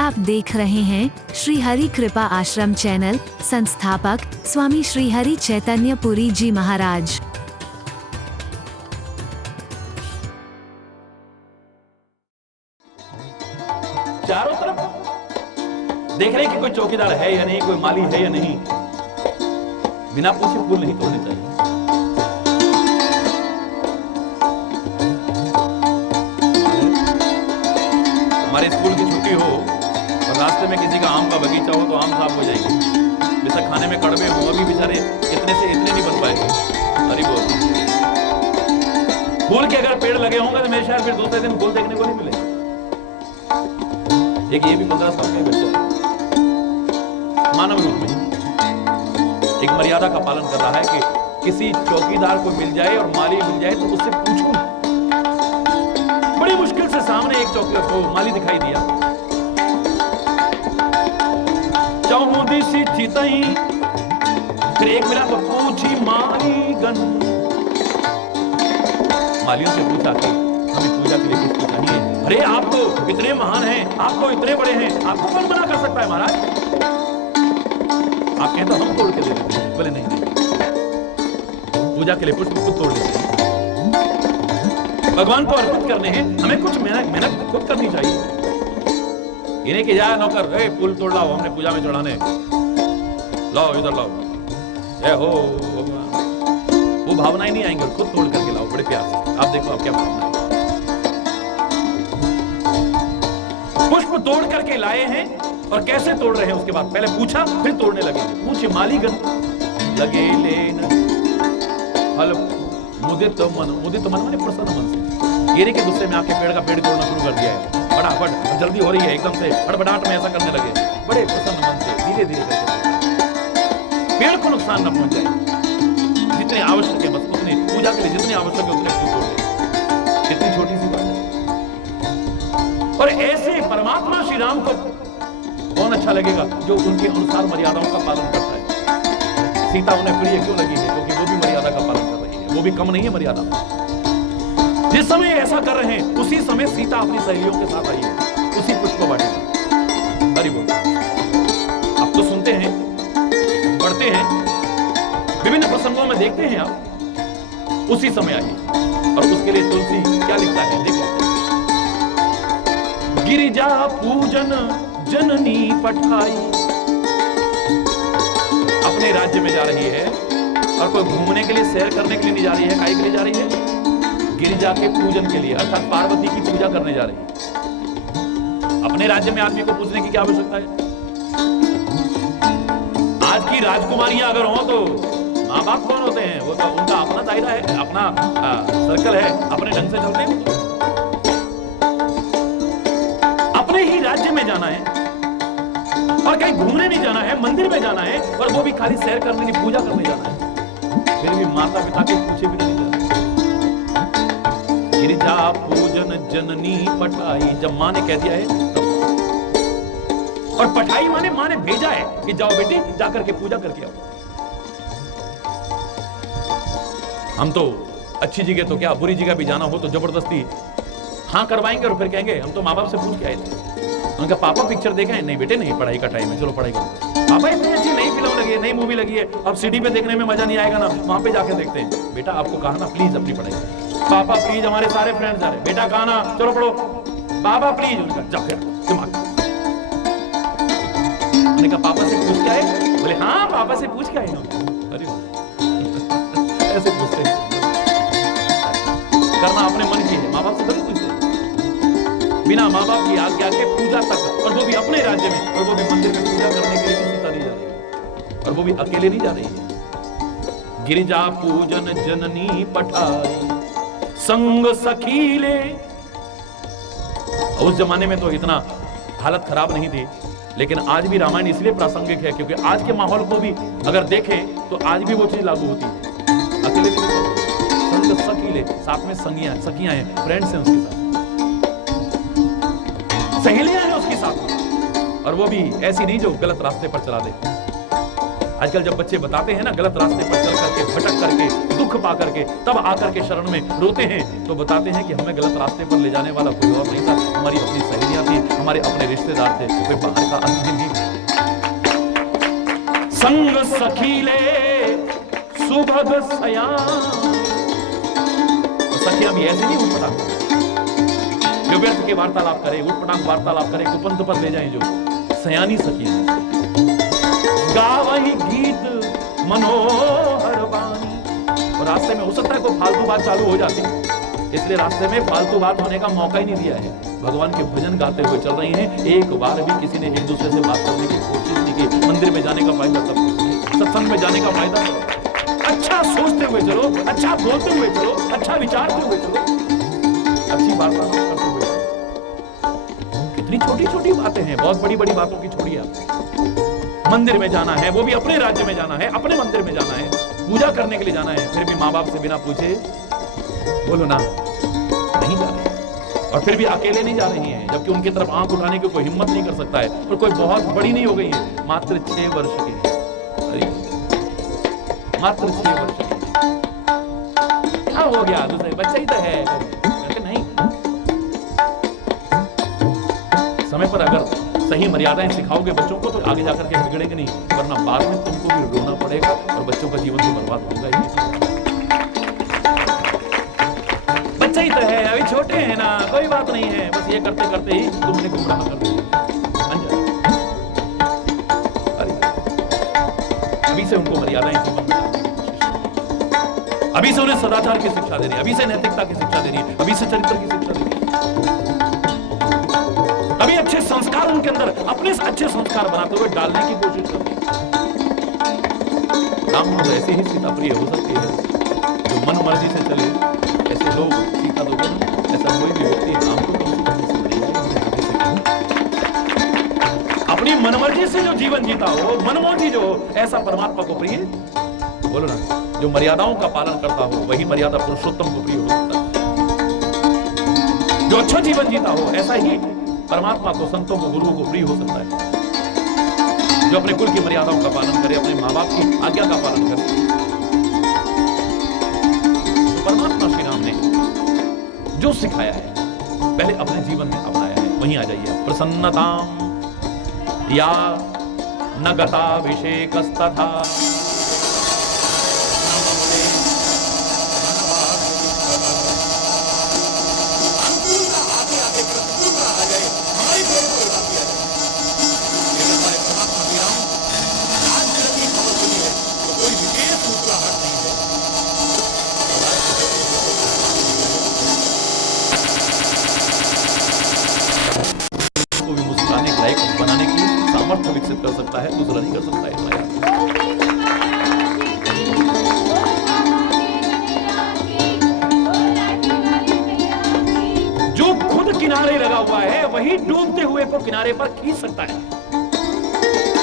आप देख रहे हैं श्री हरि कृपा आश्रम चैनल। संस्थापक स्वामी श्री हरि चैतन्य पुरी जी महाराज। चारों तरफ देख रहे हैं कि कोई चौकीदार है या नहीं, कोई माली है या नहीं। बिना पूछे फूल नहीं तोड़ने चाहिए। हमारे स्कूल की छुट्टी हो और रास्ते में किसी का आम का बगीचा हो तो आम साफ हो जाएंगे। बेशक खाने में कड़वे हो, अभी बेचारे इतने से इतने नहीं बन पाए। अरे बोल, फूल के अगर पेड़ लगे होंगे तो मेरे शायद फिर दूसरे दिन फूल देखने को नहीं मिले। एक ये भी 15 साल का बच्चा मानव रूप में एक मर्यादा का पालन कर रहा है कि किसी चौकीदार को मिल जाए और माली मिल जाए तो उससे पूछूं। बड़ी मुश्किल से सामने एक चौकीदार को माली दिखाई दिया। चाहूं दिशी चितई फिर एक मिनट को पूछी माली गन। मालियों से पूछा कि हमें पूजा के लिए कुछ चाहिए। अरे आप तो इतने महान हैं, आप तो इतने बड़े हैं, आपको कौन मना कर सकता है महाराज? आप कहते हम तोड़ के दे देते हैं। बोले नहीं, पूजा के लिए पुष्प खुद तोड़ लेते हैं। भगवान को अर्पित करने हैं, हमें कुछ मेहनत खुद करनी चाहिए। ये नहीं कि जाए नौकर फूल तोड़ लाओ, हमने पूजा में चढ़ाने, लाओ इधर लाओ, ए हो भगवान। वो भावना ही नहीं आएंगे। खुद तोड़ करके लाओ बड़े प्यार से। आप देखो आप क्या भावना है। पुष्प तोड़ करके लाए हैं और कैसे तोड़ रहे हैं उसके बाद पहले पूछा फिर तोड़ने लगे। पूछे मालीगन लगे लेन फल मुदित मन माने प्रसन्न मन से। ये नहीं कि गुस्से में आपके पेड़ का पेड़ तोड़ना शुरू कर दिया है, फटाफट जल्दी हो रही है, एकदम से फटफटाहट में ऐसा करने लगे। बड़े प्रसन्न मन से धीरे धीरे करके पेड़ को नुकसान न पहुंच जाए। जितने आवश्यक है बस उतने, पूजा के लिए जितने आवश्यक है उतने फूल तोड़े। कितनी छोटी सी बात है। और ऐसे परमात्मा श्री राम को कौन अच्छा लगेगा जो उनके अनुसार मर्यादाओं का पालन करता है। सीता उन्हें प्रिय क्यों लगी है? क्योंकि वो भी मर्यादा का पालन कर रही है, वो भी कम नहीं है मर्यादा। जिस समय ऐसा कर रहे हैं उसी समय सीता अपनी सहेलियों के साथ आई है, उसी पुष्प वाटिका में। हरि बोल। आप तो सुनते हैं, पढ़ते हैं, विभिन्न प्रसंगों में देखते हैं आप, उसी समय आई। और उसके लिए तुलसी क्या लिखता है देखो। गिरिजा पूजन जननी पठाई। अपने राज्य में जा रही है और कोई घूमने के लिए, सैर करने के लिए नहीं जा रही है। काहे के लिए जा रही है? गिरिजा के पूजन के लिए, अर्थात पार्वती की पूजा करने जा रही है। अपने राज्य में आदमी को पूछने की क्या आवश्यकता है? आज की राजकुमारियां अगर हो तो माँ बाप कौन होते हैं? वो तो उनका अपना दायरा है, अपना सर्कल है, अपने ढंग से चलते हैं। अपने ही राज्य में जाना है और कहीं घूमने नहीं जाना है, मंदिर में जाना है, और वो भी खाली सैर करने की, पूजा करने जाना है। फिर भी माता पिता के पूछे भी नहीं जाना। गिरिजा पूजन जननी पठाई, जब मां ने कह दिया है तब। और पठाई माने मां ने भेजा है कि जाओ बेटी जाकर के पूजा करके आओ। हम तो अच्छी जगह तो क्या, बुरी जगह भी जाना हो तो जबरदस्ती हाँ करवाएंगे और फिर कहेंगे हम तो माँ बाप से पूछ के आए थे। उनका पापा पिक्चर देखे हैं? नहीं बेटे नहीं, पढ़ाई का टाइम है, चलो पढ़ाई करो। पापा इतनी अच्छी नई फिल्म लगी है, नई मूवी लगी है, अब सीडी पे देखने में मजा नहीं आएगा ना, वहां पे जाके देखते हैं। बेटा आपको कहा ना प्लीज अपनी पढ़ाई। पापा प्लीज, हमारे सारे फ्रेंड्स आ रहे, बेटा कहा ना चलो पढ़ो। पापा प्लीज, उनका जाओ दिमाग। मैंने कहा पापा से पूछ के आए? बोले हाँ पापा से पूछ के आए हम। अरे ऐसे पूछते हैं। करना अपने मन की है, माँ बाप से थोड़ी पूछते हैं। बिना माँ बाप की आज्ञा के पूजा तक, और वो भी अपने राज्य में, और वो भी मंदिर में पूजा करने के लिए भी सीता नहीं जा रही है, और वो भी अकेले नहीं जा रही है। गिरिजा पूजन जननी पठाई संग सखीले। उस जमाने में तो इतना हालत खराब नहीं थी, लेकिन आज भी रामायण इसलिए प्रासंगिक है क्योंकि आज के माहौल को भी अगर देखें तो आज भी वो चीज लागू होती है। अकेले नहीं, संग सखीले, साथ में सखियां हैं, फ्रेंड्स हैं उसके साथ, सहेलियां हैं उसके साथ, और वो भी ऐसी नहीं जो गलत रास्ते पर चला दे। आजकल जब बच्चे बताते हैं ना गलत रास्ते पर चल करके, भटक करके, दुख पा करके, तब आकर के शरण में रोते हैं, तो बताते हैं कि हमें गलत रास्ते पर ले जाने वाला कोई और नहीं था, हमारी अपनी सहेलियां थी, हमारे अपने रिश्तेदार थे, कोई बाहर का आदमी नहीं। संग सखीले सुभग सयान, सखियां भी ऐसे नहीं उठपटांग जो व्यर्थ के वार्तालाप करे, उठपटांग वार्तालाप करे, कुपंथ पर ले जाए, जो सयानी सखियां गावही गीत मनोहर वाणी। और रास्ते में हो सकता है कोई फालतू बात चालू हो जाती, इसलिए रास्ते में फालतू बात होने का मौका ही नहीं दिया है। भगवान के भजन गाते हुए चल रही हैं, एक बार भी किसी ने एक दूसरे से बात करने की कोशिश नहीं की। मंदिर में जाने का फायदा तब, सत्संग में जाने का फायदा तब। अच्छा सोचते हुए चलो, अच्छा बोलते हुए चलो, अच्छा विचारते हुए चलो, अच्छी वार्तालाप करते हुए चलो। कितनी छोटी छोटी बातें हैं, बहुत बड़ी बड़ी बातों की छोड़िए आप। मंदिर में जाना है, वो भी अपने राज्य में जाना है, अपने मंदिर में जाना है, पूजा करने के लिए जाना है, फिर भी माँ बाप से बिना पूछे बोलो ना नहीं जा रहे, और फिर भी अकेले नहीं जा रही हैं, जबकि उनकी तरफ आंख उठाने की कोई हिम्मत नहीं कर सकता है। और कोई बहुत बड़ी नहीं हो गई है, मात्र 6 वर्ष की है, मात्र 6 वर्ष की। क्या हो गया, दूसरे बच्चा ही तो है, नहीं। समय पर अगर सही मर्यादाएं सिखाओगे बच्चों को तो आगे जाकर के बिगड़ेंगे नहीं, वरना बाद में तुमको भी रोना पड़ेगा और बच्चों का जीवन तो बर्बाद होगा ही। बच्चे ही तो है, अभी छोटे हैं ना, कोई बात नहीं है, बस ये करते करते ही तुमने गुमराह कर दिया। अभी से उनको मर्यादाएं जीवन में डालने की कोशिश करो, अभी से उन्हें सदाचार की शिक्षा देनी है, अभी से नैतिकता की शिक्षा देनी है, अभी से चरित्र की शिक्षा देनी है, अभी अच्छे संस्कार उनके अंदर अपने अच्छे संस्कार बनाते हुए डालने की कोशिश करनी है। राम को ऐसे ही सीता प्रिय हो सकती है जो मन मर्जी से चले, ऐसे लोग सीता दोगे ना, ऐसा कोई भी व्यक्ति राम को अपनी मनमर्जी से जो जीवन जीता हो, मनमोजी जो हो, ऐसा परमात्मा को प्रिय बोलो ना। जो मर्यादाओं का पालन करता हो वही मर्यादा पुरुषोत्तम को प्रिय हो सकता है। जो अच्छा जीवन जीता हो ऐसा ही परमात्मा को, संतों को, गुरुओं को प्रिय हो सकता है। जो अपने कुल की मर्यादाओं का पालन करे, अपने माँ बाप की आज्ञा का पालन करे, तो परमात्मा श्री राम ने जो सिखाया है पहले अपने जीवन में अपनाया है, वहीं आ जाइए। प्रसन्नताम या न गताभिषेकस्तथा विकसित कर सकता है, दूसरा नहीं कर सकता है। जो खुद किनारे लगा हुआ है वही डूबते हुए को किनारे पर खींच सकता है।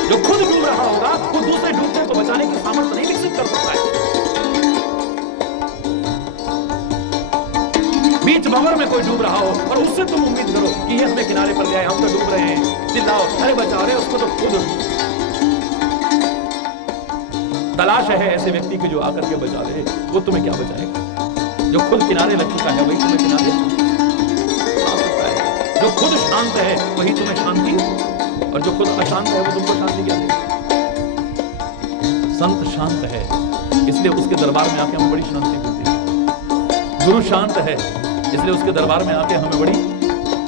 जो खुद डूब रहा होगा वो दूसरे डूबते को बचाने की सामर्थ्य नहीं विकसित कर सकता है। बीच भंवर में कोई डूब रहा हो और उससे तुम उम्मीद करो कि ये हमें किनारे पर ले आए, हम तो डूब रहे हैं, चिल्लाओ अरे बचाओ रे, उसको तो खुद तलाश है ऐसे व्यक्ति की जो आकर के बचा ले। वो तुम्हें क्या बचाएगा? जो खुद किनारे लग चुका है वही तुम्हें किनारे ला सकता है। जो खुद शांत है वही तुम्हें शांति, और जो खुद अशांत है वो तुमको शांति क्या देगा? संत शांत है इसलिए उसके दरबार में आके हमें बड़ी शांति मिलती है। गुरु शांत है इसलिए उसके दरबार में आके हमें बड़ी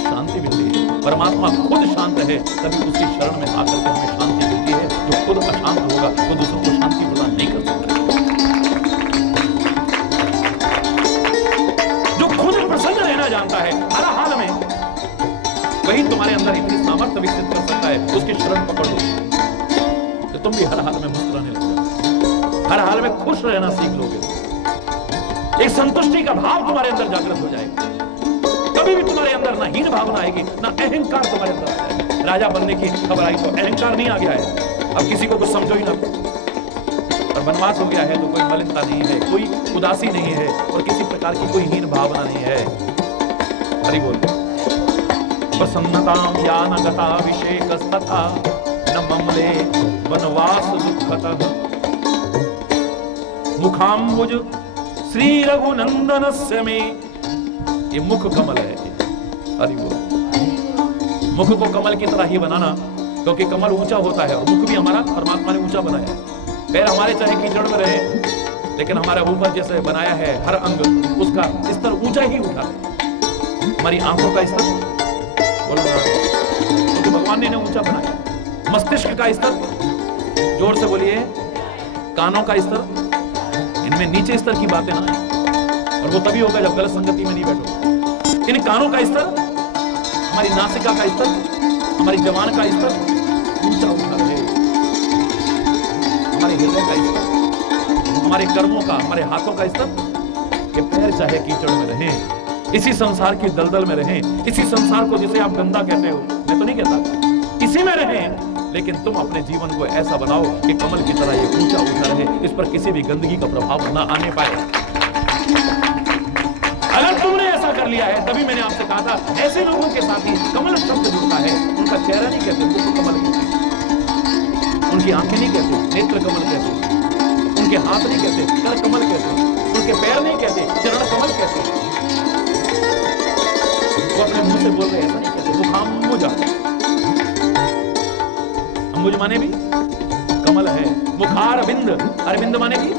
शांति मिलती है। परमात्मा खुद शांत है तभी उसकी शरण में आकर के हमें शांति मिलती है। जो खुद अशांत होगा वो दूसरों को शांति प्रदान नहीं कर सकता। जो खुद प्रसन्न रहना जानता है हर हाल में, वही तुम्हारे अंदर इतनी सामर्थ्य विकसित कर सकता है। उसकी शरण पकड़ लो तो तुम भी हर हाल में मुस्कुराने लग जाओगे, हर हाल में खुश रहना सीख लोगे। एक संतुष्टि का भाव तुम्हारे अंदर जागृत हो जाएगा। कभी भी तुम्हारे अंदर ना हीन भावना आएगी, ना अहंकार तुम्हारे अंदर आ जाएगा। राजा बनने की खबर आई तो अहंकार नहीं आ गया है, अब किसी को कुछ समझो ही ना। और वनवास हो गया है तो कोई मलिनता नहीं है, कोई उदासी नहीं है और किसी प्रकार की कोई हीन भावना नहीं है। हरि बोल। प्रसन्नताम या न गताभिषेकस्तथा न ममले वनवास दुःखतः मुखाम्बुज श्री रघुनंदनस्य में, ये मुख कमल है। हरि बोल। मुख को कमल की तरह ही बनाना, क्योंकि कमल ऊंचा होता है और मुख भी हमारा परमात्मा ने ऊंचा बनाया है। पैर हमारे चाहे कीचड़ में रहे, लेकिन हमारा ऊपर जैसे बनाया है हर अंग, उसका स्तर ऊंचा ही उठा है। हमारी आंखों का स्तर बोलो क्योंकि भगवान ने इन्हें ऊंचा बनाया। मस्तिष्क का स्तर, जोर से बोलिए, कानों का स्तर, इनमें नीचे स्तर की बातें ना, और वो तभी होगा जब गलत संगति में नहीं बैठो। इन कानों का स्तर, हमारी नासिका का स्तर, हमारी जबान का स्तर ऊंचा उठा रहे, हमारे हृदय का स्तर, हमारे कर्मों का, हमारे हाथों का स्तर, कि पैर चाहे कीचड़ में रहें, इसी संसार की दलदल में रहें, इसी संसार को जिसे आप गंदा कहते हो, मैं तो नहीं कहता, इसी में रहें, लेकिन तुम अपने जीवन को ऐसा बनाओ कि कमल की तरह ये ऊंचा उठा रहे, इस पर किसी भी गंदगी का प्रभाव न आने पाए। अगर तुमने ऐसा कर लिया है, तभी मैंने आपसे कहा था, ऐसे लोगों के साथ ही कमल शब्द जुड़ता है। उनका चेहरा नहीं कहते, मुख कमल कहते, उनकी आंखें नहीं कहते, नेत्र कमल कहते, उनके हाथ नहीं कहते, कर कमल कहते, उनके पैर नहीं कहते, चरण कमल कहते। वो अपने मुंह से बोल रहे ऐसा नहीं कहते, वो खामोजा, अंबुज माने भी कमल है, मुखार बिंद, अरविंद माने भी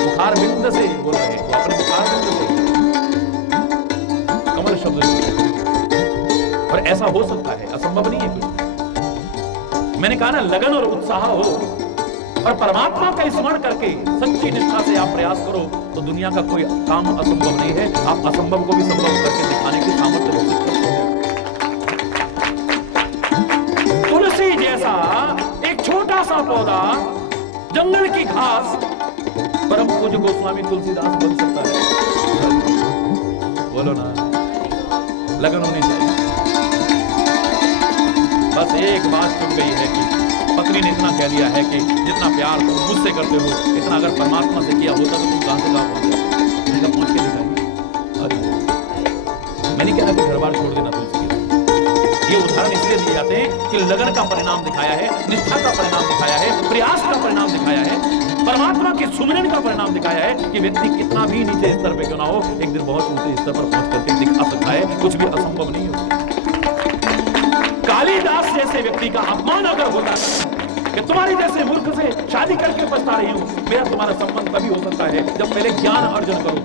मुखार बिंद से बोल रहे हैं, वो अपने मुखार बिंद से कमल शब्द। और ऐसा हो सकता है, असंभव नहीं है कुछ। मैंने कहा ना, लगन और उत्साह हो और परमात्मा का स्मरण करके सच्ची निष्ठा से आप प्रयास करो, तो दुनिया का कोई काम असंभव नहीं है। आप असंभव को भी संभव करके दिखाने की सामर्थ्य हो सकते हैं। तुलसी जैसा एक छोटा सा पौधा, जंगल की घास, परम पूज्य गोस्वामी तुलसीदास बन सकता है। बोलो ना, लगन होनी चाहिए। बस एक बात चुन गई है कि पत्नी ने इतना कह दिया है कि जितना प्यार तुम मुझसे करते हो, इतना अगर परमात्मा से किया होता तो तुम कहां से कहां पहुंच जाते। मैंने कहा पहुंच के दिखाई। अरे मैं नहीं कह रहा कि घर बार छोड़ देना तुलसी के। ये उदाहरण इसलिए दिए जाते हैं कि लगन का परिणाम दिखाया है, निष्ठा का परिणाम दिखाया है, प्रयास का परिणाम दिखाया है, परमात्मा के सुमिरन का परिणाम दिखाया है कि व्यक्ति कितना भी नीचे स्तर पे क्यों ना हो, एक दिन बहुत ऊंचे स्तर पर पहुंच करके दिखा सकता है। कुछ भी असंभव नहीं होता। कालिदास जैसे व्यक्ति का अपमान अगर होता है कि तुम्हारी जैसे मूर्ख से शादी करके पछता रही हूं, मेरा तुम्हारा संबंध तभी हो सकता है जब पहले ज्ञान अर्जन करो।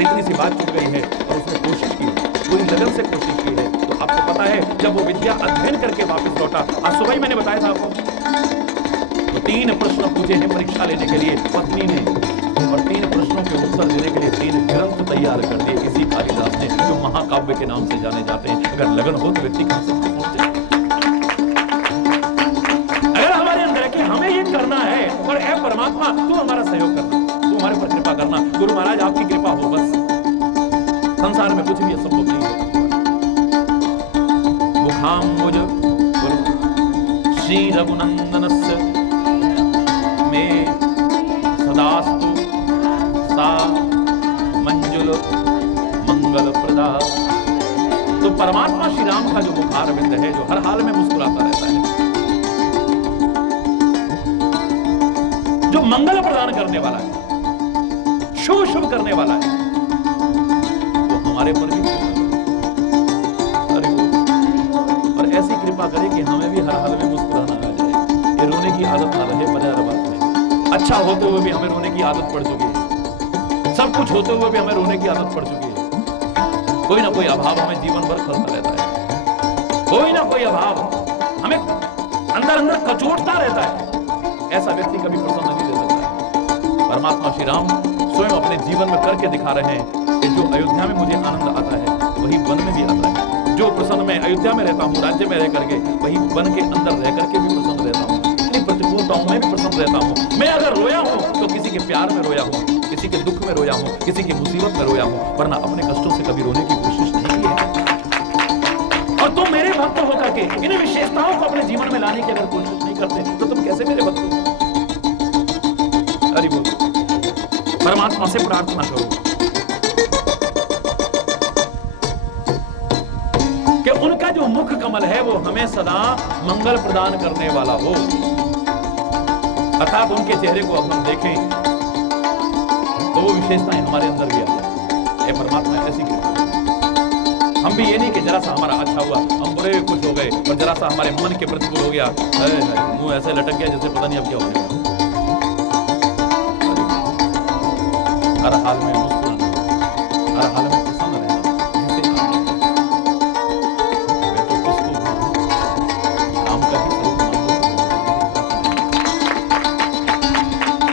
इतनी सी बात चुन गई है और उसने कोशिश की, पूरी लगन से कोशिश की है। तो आपको पता है, जब वो विद्या अध्ययन करके वापस लौटा, आज सुबह ही मैंने बताया था आपको, तो 3 प्रश्न पूछे हैं परीक्षा लेने के लिए पत्नी ने, और 3 प्रश्नों के उत्तर देने के लिए 3 ग्रंथ तैयार कर दिए इसी कालिदास ने, जो महाकाव्य के नाम से जाने जाते हैं। अगर लगन हो तो व्यक्ति कहां से पहुंचे। अगर हमारे अंदर है कि हमें ये करना है, और ऐ परमात्मा तू हमारा सहयोग करना, तू हमारे पर कृपा करना, गुरु महाराज आपकी कृपा हो, बस संसार में कुछ भी असंभव नहीं है। मुखाम मुझ श्री रघुनंदनस्य में सदास्तु सा मंजुल मंगल प्रदा। तो परमात्मा श्री राम का जो मुखार बिंद है, जो हर हाल में मुस्कुराता रहता है, जो मंगल प्रदान करने वाला है, शुभ शुभ करने वाला है, वो हमारे पर भी और ऐसी कृपा करे कि हमें भी हर हाल में मुस्कुराना आ जाए। ये रोने की आदत ना रहे बजाय बात में। अच्छा होते हुए भी हमें रोने की आदत पड़ चुकी है, सब कुछ होते हुए भी हमें रोने की आदत पड़ चुकी है। कोई ना कोई अभाव हमें जीवन भर खलता रहता है, कोई ना कोई अभाव हमें अंदर अंदर कचोटता रहता है। ऐसा व्यक्ति कभी प्रसन्न नहीं रह सकता। परमात्मा श्री राम स्वयं अपने जीवन में करके दिखा रहे हैं कि जो अयोध्या में मुझे आनंद आता है, वही वन में भी आता है। जो प्रसन्न मैं अयोध्या में रहता हूँ, राज्य में रह करके, वही वन के अंदर रह करके भी प्रसन्न रहता हूँ। इतनी प्रतिकूलताओं में भी प्रसन्न रहता हूँ। मैं अगर रोया हूँ तो किसी के प्यार में रोया हूँ, किसी के दुख में रोया हूँ, किसी की मुसीबत में रोया हूँ, वरना अपने कष्टों से कभी रोने की कोशिश नहीं की है। और तुम मेरे भक्त होकर के इन विशेषताओं को अपने जीवन में लाने की अगर कोशिश नहीं करते, तो तुम कैसे मेरे भक्त हो? हरि बोल। परमात्मा से प्रार्थना करो कि उनका जो मुख कमल है वो हमें सदा मंगल प्रदान करने वाला हो। अर्थात उनके चेहरे को अब हम देखें तो वो विशेषताएं हमारे अंदर भी आ जाए। ये परमात्मा ऐसी कृपा। हम भी ये नहीं कि जरा सा हमारा अच्छा हुआ, हम बुरे खुश हो गए, और जरा सा हमारे मन के प्रतिकूल हो गया, मुंह ऐसे लटक गया जैसे पता नहीं अब क्या होने वाला। हर हाल में मुस्कुराना, हर हाल में प्रसन्न रहना, जिसे मैं तो किसको राम का ही स्वरूप मान लो,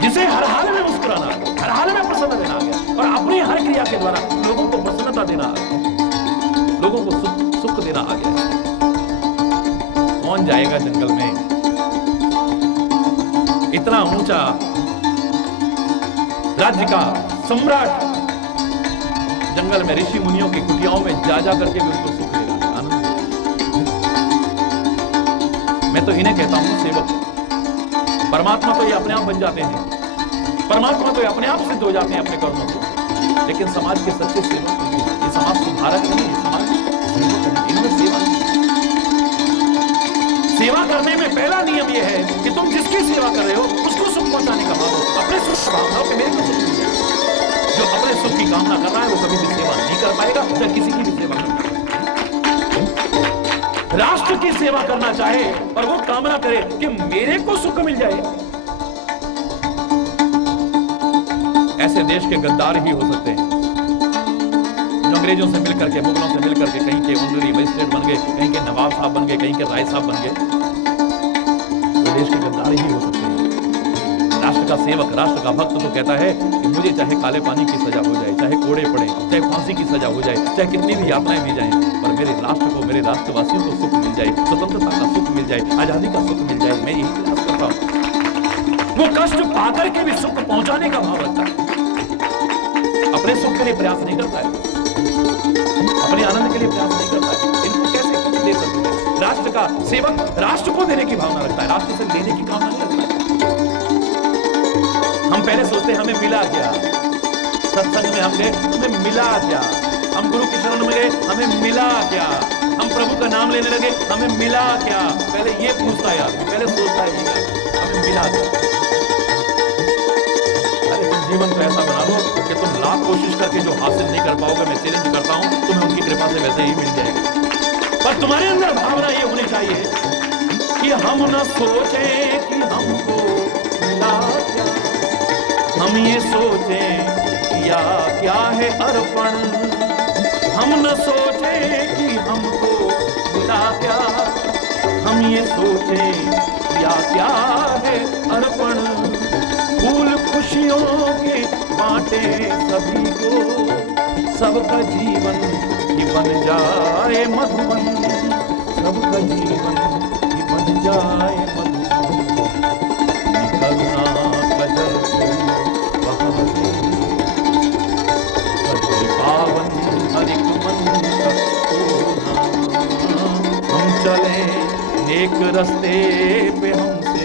जिसे हर हाल में मुस्कुराना, हर हाल में प्रसन्न रहना आ गया, और अपनी हर क्रिया के द्वारा लोगों को प्रसन्नता देना आ गया, लोगों को सुख देना आ गया। कौन जाएगा जंगल में? इतना ऊंचा राज्य का सम्राट जंगल में ऋषि मुनियों की कुटियाओं में जा करके भी उनको सुख दे रहा है, आनंद। मैं तो इन्हें कहता हूं सेवक। परमात्मा तो ये अपने आप बन जाते हैं, परमात्मा तो ये अपने आप सिद्ध हो जाते हैं अपने कर्मों से, लेकिन समाज के सच्चे सेवक नहीं है। ये समाज सुधारक नहीं है, समाज सेवक है। इनमें सेवा नहीं। सेवा करने में पहला नियम यह है कि तुम जिसकी सेवा कर रहे हो उसको सुख पहुंचाने का भाव हो, अपने सुख भावनाओं के मेरे को सुख मिल जाए। जो अपने सुख की कामना कर रहा है वो कभी भी सेवा नहीं कर पाएगा, चाहे किसी की भी सेवा कर पाएगा। राष्ट्र की सेवा करना चाहे और वो कामना करे कि मेरे को सुख मिल जाए, ऐसे देश के गद्दार ही हो सकते हैं जो अंग्रेजों से मिलकर के, मुगलों से मिलकर के कहीं के ऑनरी मजिस्ट्रेट बन गए, कहीं के नवाब साहब बन गए, कहीं के राय साहब बन गए। वो देश के गद्दार ही हो सकते हैं। राष्ट्र का सेवक, राष्ट्र का भक्त तो कहता है कि मुझे चाहे काले पानी की सजा हो जाए, चाहे कोड़े पड़े, चाहे फांसी की सजा हो जाए, चाहे कितनी भी यातनाएं दी जाएं, पर मेरे राष्ट्र को, मेरे राष्ट्रवासियों को सुख मिल जाए, स्वतंत्रता का सुख मिल जाए, आजादी का सुख मिल जाए। मैं यही प्रयास करता हूं। वो कष्ट पाकर के भी सुख पहुंचाने का भाव रखता है, अपने सुख के लिए प्रयास नहीं करता है, अपने आनंद के लिए प्रयास नहीं करता है। इनको कैसे कुछ दे सकते हैं? राष्ट्र का सेवक राष्ट्र को देने की भावना रखता है, राष्ट्र से लेने की कामना नहीं रखता है। हम पहले सोचते हैं हमें मिला क्या, सत्संग में हम गए हमें मिला क्या, हम गुरु की शरण में गए हमें मिला क्या, हम प्रभु का नाम लेने लगे हमें मिला क्या। पहले ये पूछता है आदमी, पहले सोचता है हमें मिला क्या। अरे तुम जीवन को ऐसा बना लो कि तुम लाख कोशिश करके जो हासिल नहीं कर पाओगे, मैं चैलेंज करता हूं, तुम्हें उनकी कृपा से वैसे ही मिल जाएगा। पर तुम्हारे अंदर भावना ये होनी चाहिए कि हम न सोचें कि हमको मिला क्या, हम ये सोचें किया क्या है अर्पण। हम न सोचें कि हमको मिला क्या, हम ये सोचें किया क्या है अर्पण। फूल खुशियों के बांटे सभी को, सबका जीवन ही बन जाए मधुबन, सबका जीवन ही बन जाए मधुबन। करुणा का जल पावन हरिक मन हम चले नेक रस्ते पे, हमसे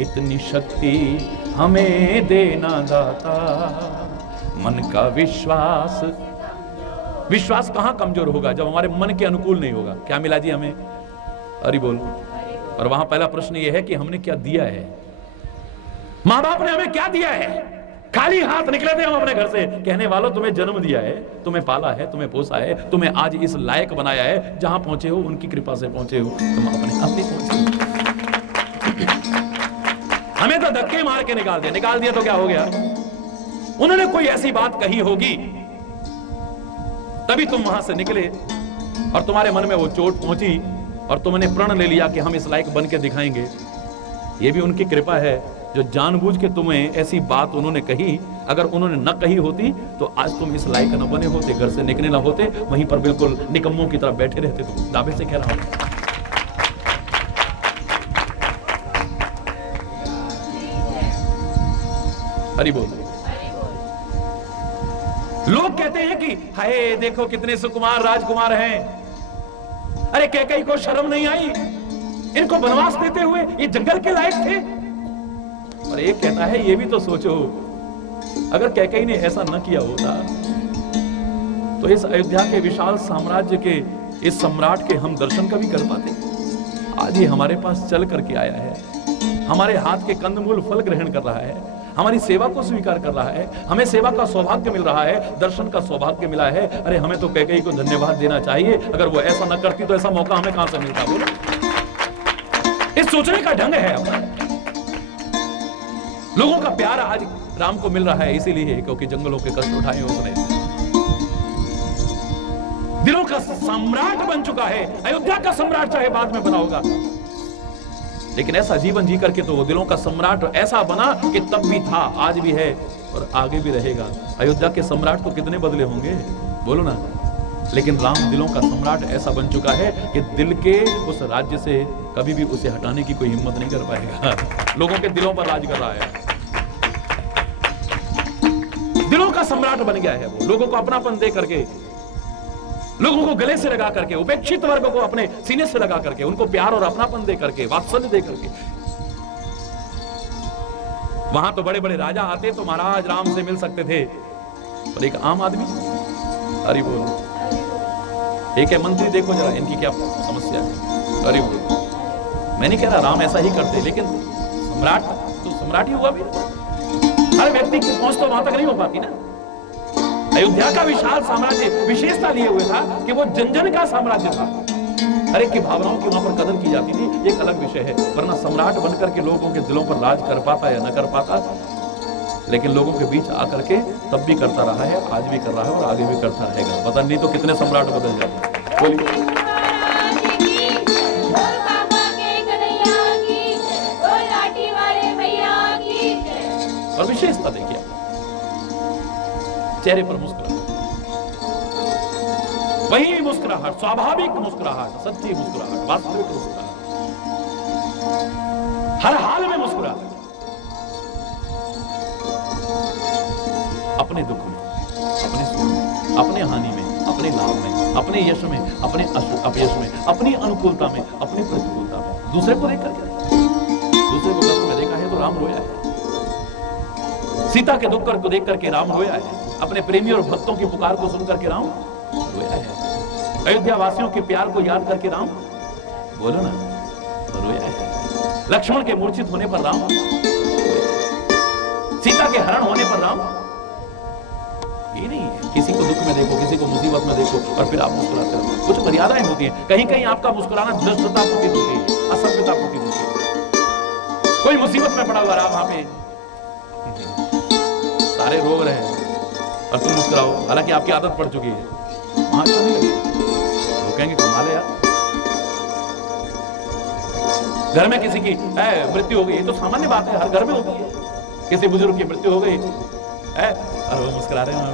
इतनी शक्ति हमें देना दाता। मन का विश्वास, विश्वास कहां कमजोर होगा? जब हमारे मन के अनुकूल नहीं होगा। क्या मिला जी हमें? हरि बोल। और वहां पहला प्रश्न यह है कि हमने क्या दिया है? मां बाप ने हमें क्या दिया है? खाली हाथ निकले थे हम अपने घर से, कहने वालों तुम्हें जन्म दिया है, तुम्हें पाला है, तुम्हें पोसा है, तुम्हें आज इस लायक बनाया है, जहां पहुंचे हो उनकी कृपा से पहुंचे हो, तुम अपने आप नहीं पहुंचे। हमें तो धक्के मार के निकाल दिया तो क्या हो गया? उन्होंने कोई ऐसी बात कही होगी तभी तुम वहां से निकले, और तुम्हारे मन में वो चोट पहुंची और तुमने प्रण ले लिया कि हम इस लायक बन के दिखाएंगे। ये भी उनकी कृपा है जो जानबूझ के तुम्हें ऐसी बात उन्होंने कही। अगर उन्होंने न कही होती तो आज तुम इस लायक न बने होते, घर से निकले ना होते, वहीं पर बिल्कुल निकम्मों की तरह बैठे रहते। तुम दावे से कह रहा हूं। हरि बोल। लोग कहते हैं कि हाय देखो कितने सुकुमार राजकुमार हैं। अरे कैकेयी को शर्म नहीं आई? इनको वनवास देते हुए ये जंगल के लायक थे। और एक कहता है ये भी तो सोचो, अगर कैकेयी ने ऐसा न किया होता तो इस अयोध्या के विशाल साम्राज्य के इस सम्राट के हम दर्शन कभी कर पाते? आज ये हमारे पास चल करके आया है, हमारे हाथ के कंदमूल फल ग्रहण कर रहा है, हमारी सेवा को स्वीकार कर रहा है, हमें सेवा का सौभाग्य मिल रहा है, दर्शन का सौभाग्य मिला है। अरे हमें तो कैकेयी को धन्यवाद देना चाहिए। अगर वो ऐसा न करती तो ऐसा मौका हमें कहां से मिलता? बोलो, इस सोचने का ढंग है अपना। लोगों का प्यार आज राम को मिल रहा है इसीलिए क्योंकि जंगलों के कष्ट उठाए उसने, दिलों का सम्राट बन चुका है। अयोध्या का सम्राट चाहे बाद में बना होगा, लेकिन ऐसा जीवन जी करके तो वो दिलों का सम्राट ऐसा बना कि तब भी था, आज भी है और आगे भी रहेगा। अयोध्या के सम्राट तो कितने बदले होंगे, बोलो ना, लेकिन राम दिलों का सम्राट ऐसा बन चुका है कि दिल के उस राज्य से कभी भी उसे हटाने की कोई हिम्मत नहीं कर पाएगा। लोगों के दिलों पर राज कर रहा है, दिलों का सम्राट बन गया है वो। लोगों को अपनापन दे करके, लोगों को गले से लगा करके, उपेक्षित वर्ग को अपने सीने से लगा करके, उनको प्यार और अपनापन दे करके, वात्सल्य दे करके। वहां तो बड़े बड़े राजा आते तो महाराज राम से मिल सकते थे, और एक आम आदमी, अरे बोलो, एक है मंत्री, देखो जरा इनकी क्या समस्या है। अरे बोलो, मैं नहीं कह रहा राम ऐसा ही करते, लेकिन सम्राट तो सम्राट ही हुआ भी। हर व्यक्ति की पहुंच तो वहां तक नहीं हो पाती ना। अयोध्या का विशाल साम्राज्य विशेषता लिए हुए था कि वो जन जन का साम्राज्य था, हर एक की भावनाओं की वहां पर कदर की जाती थी। एक अलग विषय है, वरना सम्राट बनकर के लोगों के दिलों पर राज कर पाता या न कर पाता, लेकिन लोगों के बीच आकर के तब भी करता रहा है, आज भी कर रहा है और आगे भी करता रहेगा। पता नहीं तो कितने सम्राट बदल जाते हैं। बोलिए, और विशेषता देखिए, चेहरे पर मुस्कुराहट, वही मुस्कुराहट, स्वाभाविक मुस्कुराहट, सच्ची मुस्कुराहट, वास्तविक मुस्कुराहट, हर हाल में मुस्कुराहट। अपने दुख में, अपने सुख में, अपने हानि में, अपने लाभ में, अपने यश में, अपने अपयश में, अपनी अनुकूलता में, अपनी प्रतिकूलता में, दूसरे को देख करके। दूसरे को कष्ट में देखा है तो राम रोया है, सीता के दुख को देख करके राम रोया है, अपने प्रेमी और भक्तों की पुकार को सुनकर के राम रोया है, अयोध्या वासियों के प्यार को याद करके राम, बोलो ना, रोया है, लक्ष्मण के मूर्छित होने पर राम, सीता के हरण होने पर राम। ये नहीं किसी को दुख में देखो, किसी को मुसीबत में देखो और फिर आप मुस्कुराते रहो। कुछ मर्यादाएं होती हैं, कहीं कहीं आपका मुस्कुराना धृष्टता प्रतीत होती है, असभ्यता प्रतीत होती है। कोई मुसीबत में पड़ा हुआ राम, वहां पे सारे रोग रहे हैं और तुम मुस्कुराओ, हालांकि आपकी आदत पड़ चुकी है, वहां अच्छा नहीं लगेगा। वो कहेंगे कमाल है यार, घर में किसी की मृत्यु हो गई, तो सामान्य बात है, हर घर में होती है। किसी बुजुर्ग की मृत्यु हो गई है और वो मुस्कुरा रहे हैं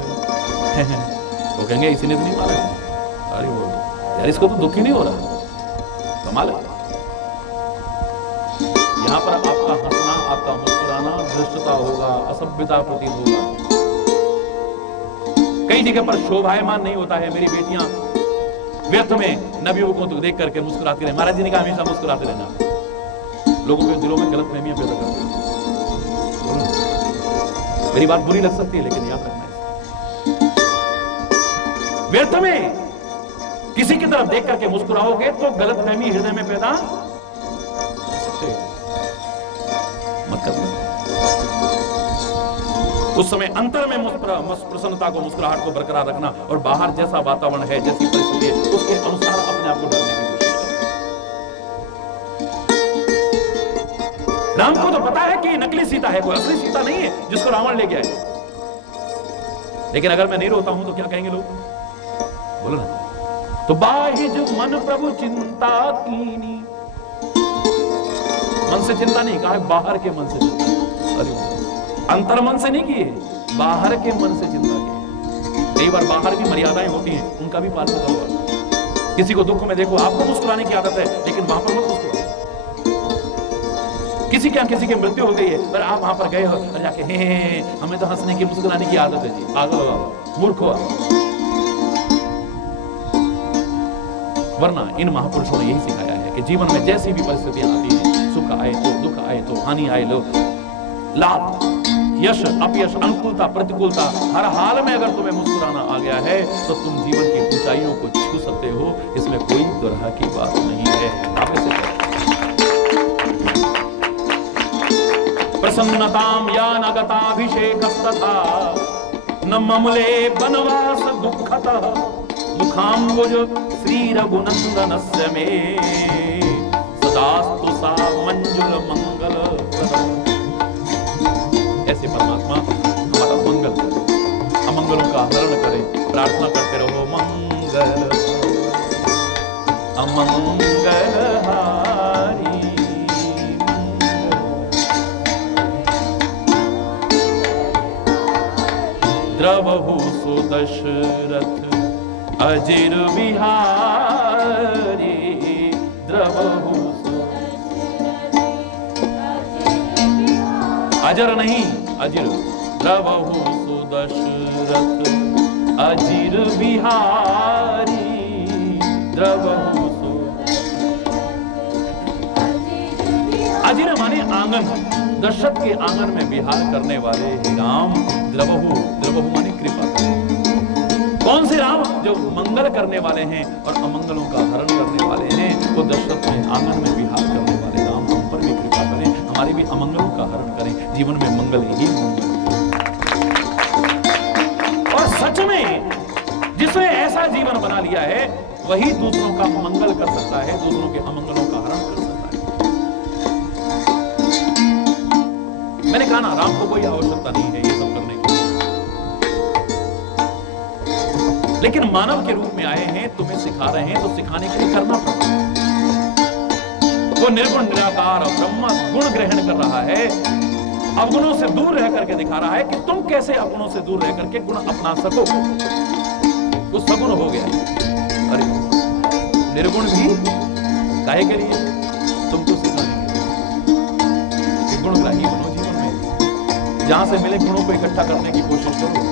वो कहेंगे इसी ने तो नहीं मारा। अरे वो यार, इसको तो दुख ही नहीं हो रहा, कमाल है। यहां पर आपका हंसना, आपका मुस्कुराना धृष्टता होगा, असभ्यता प्रतीत होगा। कई जगह पर शोभायमान नहीं होता है। मेरी बेटियां व्यर्थ में नबियों को तो देख करके मुस्कुराती रहे। महाराज जी ने कहा हमेशा मुस्कुराते रहना, लोगों के दिलों में गलत फहमियां पैदा करते हैं। मेरी बात बुरी लग सकती है, लेकिन याद रखना, व्यर्थ में किसी की तरफ देख करके मुस्कुराओगे तो गलतफहमी हृदय में पैदा मत करना। उस समय अंतर में प्रसन्नता को, मुस्कुराहट को बरकरार रखना और बाहर जैसा वातावरण है, जैसी परिस्थिति है, उसके अनुसार अपने आप को ढालने की कोशिश करना। राम को तो पता है कि नकली सीता है, कोई असली सीता नहीं है जिसको रावण ले गया है। लेकिन अगर मैं नहीं रोता हूं तो क्या कहेंगे लोग, बोलो ना। तो बाहिज मन प्रभु चिंता कीनी, मन से चिंता नहीं कहा, बाहर के मन से चिंता। अरे अंतर मन से नहीं किए, बाहर के मन से चिंता की। कई बार बाहर भी मर्यादाएं होती हैं, उनका भी पालन करो। किसी को दुख में देखो, आपको मुस्कुराने की आदत है, लेकिन वहां पर मत मुस्कुराओ। किसी के यहाँ किसी की मृत्यु हो गई है पर आप वहां पर गए हो और जाके हे हमें तो हंसने की मुस्कुराने की आदत है। जी पागल हो आप, मूर्ख हो आप। वरना इन महापुरुषों ने यही सिखाया है कि जीवन में जैसी भी परिस्थितियां आती हैं, सुख आए तो, दुख आए तो, हानि आए लो, लाभ, यश, अपयश, अनुकूलता, प्रतिकूलता, हर हाल में अगर तुम्हें मुस्कुराना आ गया है तो तुम जीवन की ऊंचाइयों को छू सकते हो। इसमें कोई दुरह की बात नहीं है। आप ऐसे प्रसन्नताम या नगताभिषेकस्तथा न ममले बनवास दुःखतः मुखाम्बुज श्री रघुनंदनस्य मे सदास्तु सा मंजुल मंगल। ऐसे परमात्मा हमारा मंगल करे, अमंगलों का हरण करे। प्रार्थना करते रहो मंगल अमंगल हारी। द्रवहु सुदशरथ अजिर बिहारी। द्रवहु अजर नहीं अजिर। द्रवहु सुदशरथ अजिर बिहारी। द्रवहु अजिर माने आंगन, दशरथ के आंगन में विहार करने वाले हे राम। द्रवहु, द्रवहु माने कृपा। कौन से राम? जो मंगल करने वाले हैं और अमंगलों का हरण करने वाले हैं। वो दशरथ में आंगन में विहार करने वाले राम हम पर भी कृपा करें, हमारे भी अमंगलों का हरण करें, जीवन में मंगल ही मंगल। और सच में जिसने ऐसा जीवन बना लिया है वही दूसरों का मंगल कर सकता है, दूसरों के अमंगलों का हरण कर सकता है। मैंने कहा ना, राम को कोई आवश्यकता नहीं है ये सब करने की, लेकिन मानव के रूप में आए हैं, तुम्हें सिखा रहे हैं, तो सिखाने के लिए करना पड़ता है। वो निर्गुण निराकार ब्रह्म गुण ग्रहण कर रहा है, अवगुणों से दूर रह करके दिखा रहा है कि तुम कैसे अवगुणों से दूर रह करके गुण अपना सको। वो सगुण हो गया। अरे निर्गुण भी काहे के लिए? तुमको सिखाने के लिए। गुणग्राही बनो जीवन में, जहां से मिले गुणों को इकट्ठा करने की कोशिश करो।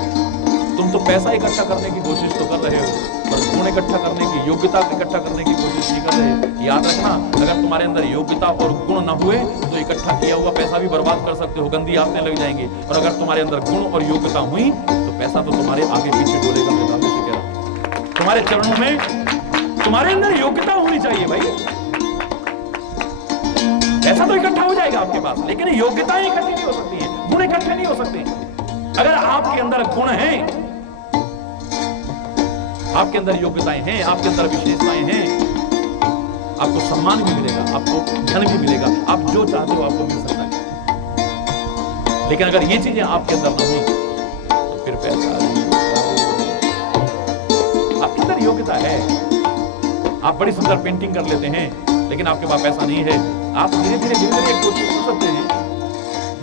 तुम तो पैसा इकट्ठा करने की कोशिश तो कर रहे हो, पर गुण इकट्ठा करने की, योग्यता इकट्ठा करने की कोशिश नहीं कर रहे। याद रखना, अगर तुम्हारे अंदर योग्यता और गुण न हुए तो इकट्ठा किया हुआ पैसा भी बर्बाद कर सकते हो, गंदी आदतें लग जाएंगी। और अगर तुम्हारे अंदर गुण और योग्यता हुई तो पैसा तो तुम्हारे आगे पीछे डोलेगा। मैं दावे से कह रहा हूं, तुम्हारे चरणों में तुम्हारे अंदर योग्यता होनी चाहिए भाई। पैसा तो इकट्ठा हो जाएगा आपके पास, लेकिन योग्यताएं इकट्ठी नहीं हो सकती है, गुण इकट्ठे नहीं हो सकते। अगर आपके अंदर गुण हैं, आपके अंदर योग्यताएं हैं, आपके अंदर विशेषताएं हैं, आपको सम्मान भी मिलेगा, आपको धन भी मिलेगा, आप जो चाहते हो आपको मिल सकता है। लेकिन अगर ये चीजें आपके अंदर ना हुई तो फिर पैसा, आपके अंदर योग्यता है, आप बड़ी सुंदर पेंटिंग कर लेते हैं, लेकिन आपके पास पैसा नहीं है, आप धीरे धीरे कोशिश कर सकते हैं।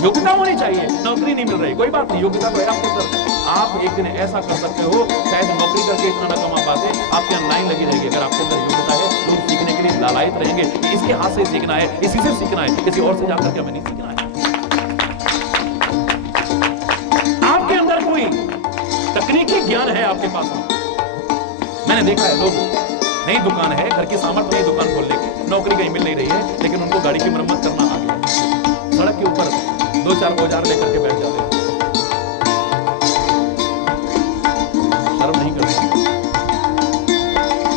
योग्यता होनी चाहिए। नौकरी नहीं मिल रही, कोई बात नहीं, योग्यता तो है आपके अंदर। आप एक दिन ऐसा कर सकते हो, शायद नौकरी करके इतना न कमा पाते, आपके यहाँ लाइन लगी रहेगी। अगर आपके अंदर योग्यता है, लोग सीखने के लिए लालायित रहेंगे कि इसके हाथ से सीखना है, इसी से सीखना है, किसी और से जाकर के हमें नहीं सीखना है। आपके अंदर कोई तकनीकी ज्ञान है आपके पास में। मैंने देखा है, लोग नई दुकान है, घर की सामर्थ्य नई दुकान खोलने की, नौकरी कहीं मिल नहीं रही है, लेकिन उनको गाड़ी की मरम्मत करना आ गया। सड़क के ऊपर 2-4 औजार लेकर के बैठ जाते हैं, शर्म नहीं करते।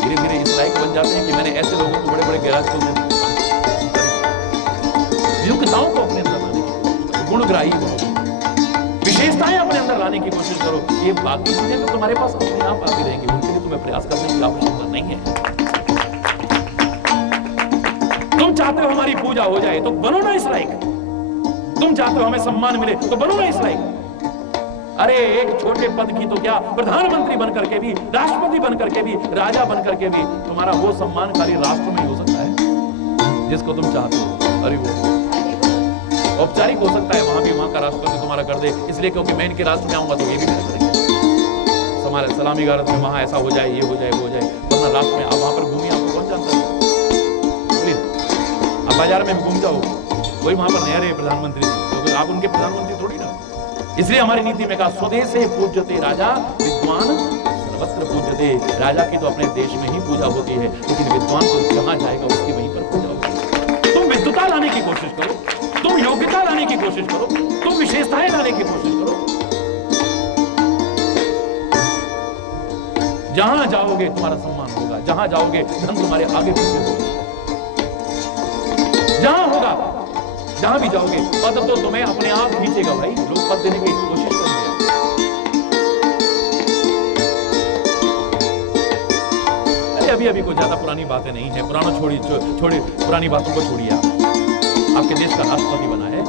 धीरे धीरे इस लायक बन जाते हैं कि मैंने ऐसे लोगों को बड़े बड़े गैराज खोल दिए। योग्यताओं को अपने अंदर लाने की, गुणग्राही बनो, विशेषताएं अपने अंदर लाने की कोशिश करो। ये बाकी चीजें तो तुम्हारे पास अपने आप आती रहेंगी, उनके लिए तुम्हें प्रयास करने की आवश्यकता नहीं है। तुम चाहते हो हमारी पूजा हो जाए तो बनो ना इस लायक। तुम चाहते हो हमें सम्मान मिले तो बनो ना इस लायक। अरे एक छोटे पद की तो क्या, प्रधानमंत्री बनकर के भी, राष्ट्रपति बनकर के भी, राजा बनकर के भी तुम्हारा वो सम्मान खाली राष्ट्र में ही हो सकता है जिसको तुम चाहते हो। अरे वो औपचारिक हो सकता है, वहां भी वहां का राष्ट्रपति तुम्हारा कर दे, इसलिए क्योंकि मैं इनके राष्ट्र में आऊंगा तो ये भी मेरा करेंगे। हमारे सलामी गारत में वहां ऐसा हो जाए, ये हो जाए, वो हो जाए, वरना राष्ट्र में आप वहां पर घूमिए, आपको कौन जानता है। आप बाजार में घूम जाओ, कोई वहां पर नहीं रहे प्रधानमंत्री, तो आप उनके प्रधानमंत्री थोड़ी ना। इसलिए हमारी नीति में कहा, स्वदेशे पूज्यते राजा विद्वान सर्वत्र पूज्यते। राजा की तो अपने देश में ही पूजा होती है, लेकिन विद्वान को जहां जाएगा उसकी वहीं पर पूजा होगी। तुम विद्वता लाने की कोशिश करो, तुम योग्यता लाने की कोशिश करो, तुम विशेषताएं लाने की कोशिश करो। जहां जाओगे तुम्हारा सम्मान होगा, जहां जाओगे धन तुम्हारे आगे पीछे होगा, जहां होगा जहां भी जाओगे पद तो तुम्हें अपने आप खींचेगा भाई, लोग पद देने की कोशिश करेंगे। अरे अभी अभी कोई ज्यादा पुरानी बातें नहीं है, पुराना छोड़िए, पुरानी बातों को छोड़िए। आपके देश का राष्ट्रपति बना है,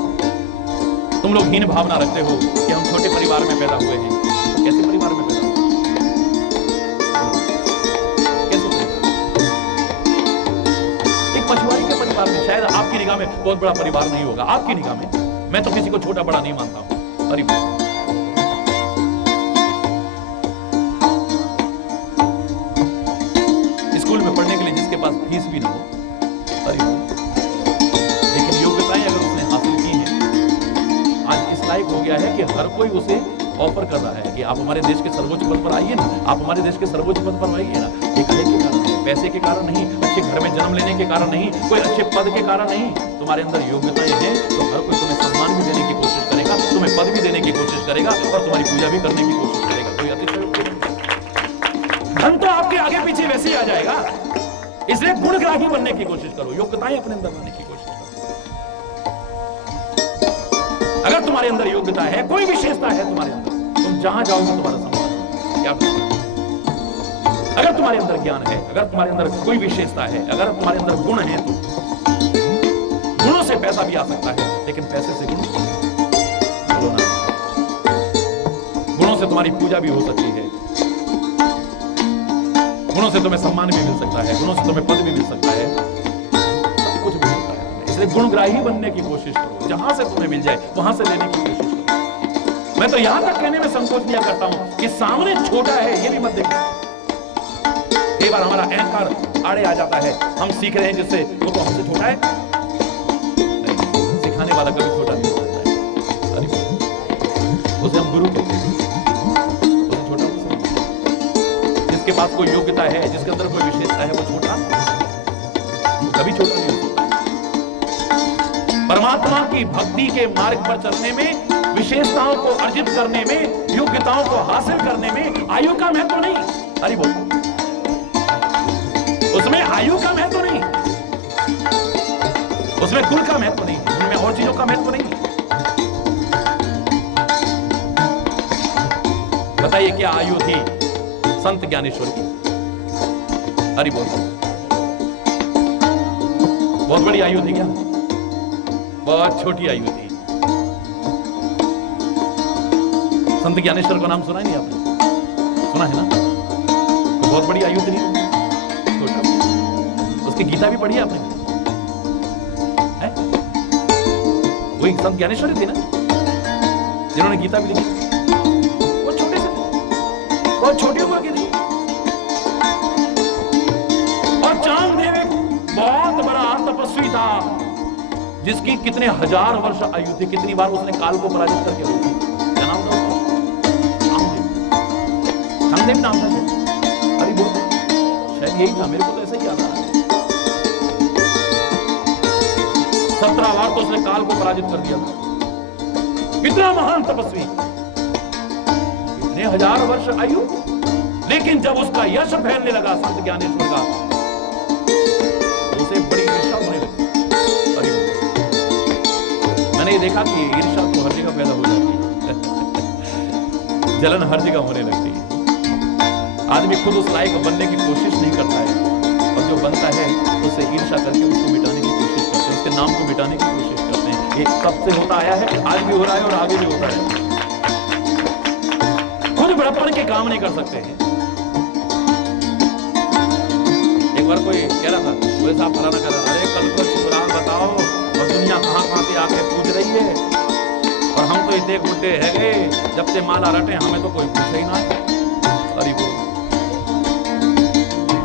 तुम लोग हीन भावना रखते हो कि हम छोटे परिवार में पैदा हुए हैं। कैसे परिवार में पैदा हुए? कैसे? एक मछुआरे के परिवार में, शायद आपकी निगाह में बहुत बड़ा परिवार नहीं होगा, आपकी निगाह में। मैं तो किसी को छोटा बड़ा नहीं मानता हूं। अरे स्कूल में पढ़ने के लिए जिसके पास फीस भी ना हो, अरे लेकिन योग्यताएं अगर उसने हासिल की हैं, आज इस लायक हो गया है कि हर कोई उसे ऑफर कर रहा है कि आप हमारे देश के सर्वोच्च पद पर आइए ना, आप हमारे देश के सर्वोच्च पद पर आइए ना। एक कहे के कारण है, पैसे के कारण नहीं, अच्छे घर में जन्म लेने के कारण नहीं, कोई अच्छे पद के कारण नहीं। तुम्हारे अंदर योग्यताएं हैं तो हर कोई तुम्हें सम्मान भी देने की कोशिश करेगा, तुम्हें पद भी देने की कोशिश करेगा और तुम्हारी पूजा भी करने की कोशिश करेगा। कोई अतिशयोक्ति नहीं। धन तो आपके आगे पीछे वैसे ही आ जाएगा, इसलिए गुणग्राही बनने की कोशिश करो, योग्यताएं अपने अंदर लाने की कोशिश करो। अगर तुम्हारे अंदर योग्यता है, कोई विशेषता है तुम्हारे अंदर, तुम जहां जाओगे तुम्हारा सम्मान क्या बताओ? अगर तुम्हारे अंदर ज्ञान है, अगर तुम्हारे अंदर कोई विशेषता है, अगर तुम्हारे अंदर गुण है, तो गुणों से पैसा भी आ सकता है, लेकिन पैसे से गुण बोलो ना। गुणों से तुम्हारी पूजा भी हो सकती है, गुणों से तुम्हें सम्मान भी मिल सकता है, गुणों से तुम्हें पद भी मिल सकता है, सब कुछ मिल सकता है। इसलिए गुणग्राही बनने की कोशिश करो, जहां से तुम्हें मिल जाए वहां से लेने की कोशिश करो। मैं तो यहां तक कहने में संकोच नहीं करता हूं कि सामने छोटा है ये भी मत देखो। कई बार हमारा अहंकार आड़े आ जाता है, हम सीख रहे हैं जिससे वो तो हमसे छोटा है, सिखाने वाला कभी छोटा नहीं हो सकता है। उसे हम गुरु कहते हैं, उसे छोटा नहीं समझते। जिसके पास कोई योग्यता है, जिसके अंदर कोई विशेषता है, वो छोटा कभी छोटा नहीं हो सकता। परमात्मा की भक्ति के मार्ग पर चलने में, विशेषताओं को अर्जित करने में, योग्यताओं को हासिल करने में आयु का महत्व नहीं। अरे बोलो, उसमें आयु का महत्व नहीं, उसमें कुल का महत्व नहीं, उसमें और चीजों का महत्व नहीं। बताइए क्या आयु थी संत ज्ञानेश्वर की? अरे बोलो, बहुत बड़ी आयु थी क्या? बहुत छोटी आयु थी। संत ज्ञानेश्वर का नाम सुना ही नहीं आपने? सुना है ना? तो बहुत बड़ी आयु थी, छोटा। उसकी गीता भी पढ़ी है आपने? वही संत ज्ञानेश्वर थी ना जिन्होंने गीता भी लिखी? वो छोटे से थे, बहुत छोटी उम्र की थी। और चांगदेव एक बहुत बड़ा तपस्वी था जिसकी कितने हजार वर्ष आयु थी, कितनी बार उसने काल को पराजित करके रोकी। क्या नाम था उसका? चांगदेव नाम था शायद। अरे वो शायद यही था, मेरे को तो ऐसा ही याद आ रहा है। 17 बार तो उसने काल को पराजित कर दिया था। इतना महान तपस्वी, इतने हजार वर्ष आयु, लेकिन जब उसका यश फैलने लगा संत ज्ञानेश्वर का, उसे बड़ी ईर्ष्या होने लगी। अरे मैंने ये देखा कि ईर्ष्या तो हर जगह पैदा हो जाती है, जलन हर जगह होने लगती है। आदमी खुद उस लायक बनने की कोशिश नहीं करता है, और जो बनता है उससे ईर्ष्या करके उसको मिटाने की कोशिश करते हैं, उसके नाम को मिटाने की कोशिश करते हैं। ये कब से होता आया है, आज भी हो रहा है और आगे भी होता है। खुद बड़प्पन के काम नहीं कर सकते हैं। एक बार कोई कह रहा था, बोले साहब फलाना कर रहा, अरे कल को कुरान बताओ, और दुनिया कहां से आके पूछ रही है, और हम तो इतने गुड्डे है गए, जब से माला रटे हमें तो कोई पूछे ही ना। हरी बोल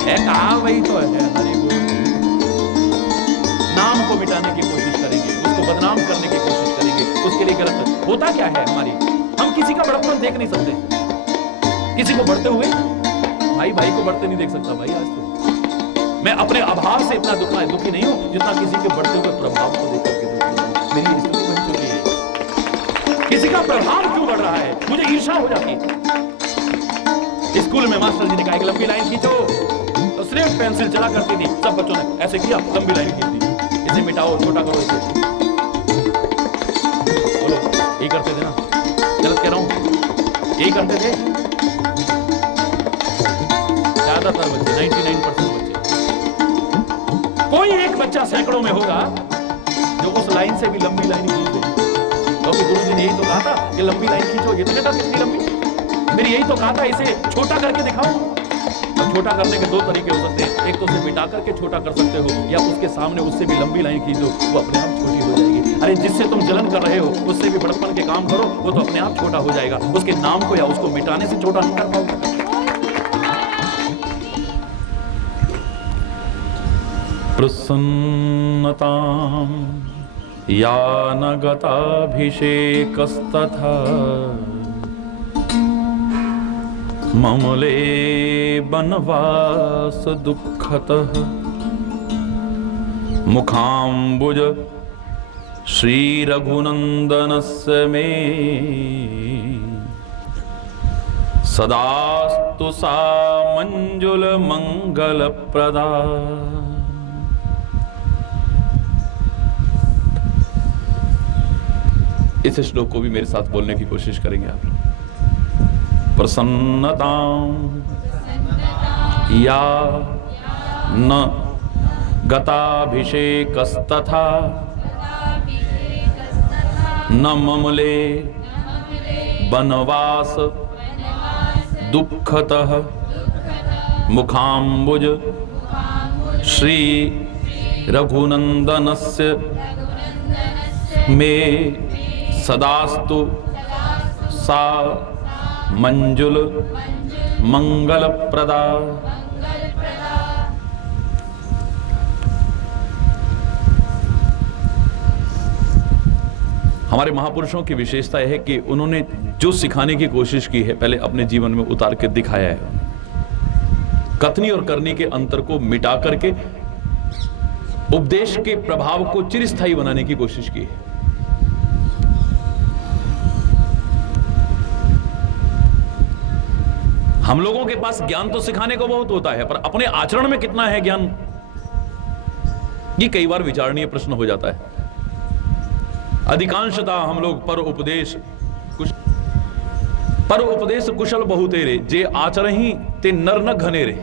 है, कहा वही तो है। हरी बोल, नाम को मिटाने की कोशिश करेंगे, उसको बदनाम करने की कोशिश करेंगे, उसके लिए गलत होता क्या है हमारी? हम किसी का बड़प्पन देख नहीं सकते, किसी को बढ़ते हुए, भाई भाई को बढ़ते नहीं देख सकता भाई। आज तो मैं अपने अभाव से इतना दुखी नहीं हूं जितना किसी के बढ़ते हुए प्रभाव को देख करके दुखी हूं। मेरी स्थिति बन चुकी है, किसी का प्रभाव क्यों बढ़ रहा है, मुझे ईर्ष्या हो जाती है। स्कूल में मास्टर जी ने कहा एक लंबी लाइन खींचो, तो सिर्फ पेंसिल चला करती थी, सब बच्चों ने ऐसे किया, लंबी लाइन खींच दी, इसे मिटाओ, छोटा करो, इसे यही करते थे ना, गलत कह रहा हूं, यही करते थे ज्यादातर बच्चे, 99% बच्चे। कोई एक बच्चा सैकड़ों में होगा जो उस लाइन से भी लंबी लाइन खींच दे, क्योंकि गुरुजी ने यही तो कहा था कि लंबी लाइन खींचो। ये तो कहता कितनी लंबी, मेरी यही तो कहा था इसे छोटा करके दिखाओ। अब छोटा करने के दो तरीके हो सकते हैं, एक तो उसे मिटा करके छोटा कर सकते हो, या उसके सामने उससे भी लंबी लाइन खींच दो, वो अपने आप छोटी हो जाएगी। अरे जिससे तुम जलन कर रहे हो उससे भी बड़प्पन के काम करो, वो तो अपने आप छोटा हो जाएगा। उसके नाम को या उसको मिटाने से छोटा नहीं कर पाओगे। प्रसन्नतां या न गताभिषेकस्तथा ममले बनवास दुःखतः मुखाम्बुज श्रीरघुनन्दनस्य मे सदास्तु सा मंजुल मंगलप्रदा। इस श्लोक को भी मेरे साथ बोलने की कोशिश करेंगे आप लोग। प्रसन्नतां या न गताभिषेकस्तथा न ममले बनवास दुःखतः मुखाम्बुज श्री रघुनन्दनस्य मे सदास्तु सा मंजुल मंगलप्रदा। हमारे महापुरुषों की विशेषता है कि उन्होंने जो सिखाने की कोशिश की है पहले अपने जीवन में उतार के दिखाया है। कथनी और करनी के अंतर को मिटा करके उपदेश के प्रभाव को चिरस्थायी बनाने की कोशिश की है। हम लोगों के पास ज्ञान तो सिखाने को बहुत होता है, पर अपने आचरण में कितना है ज्ञान, ये कई बार विचारणीय प्रश्न हो जाता है। अधिकांशतः हम लोग पर उपदेश कुशल बहुतेरे जे आचरहि ते नर न घनेरे।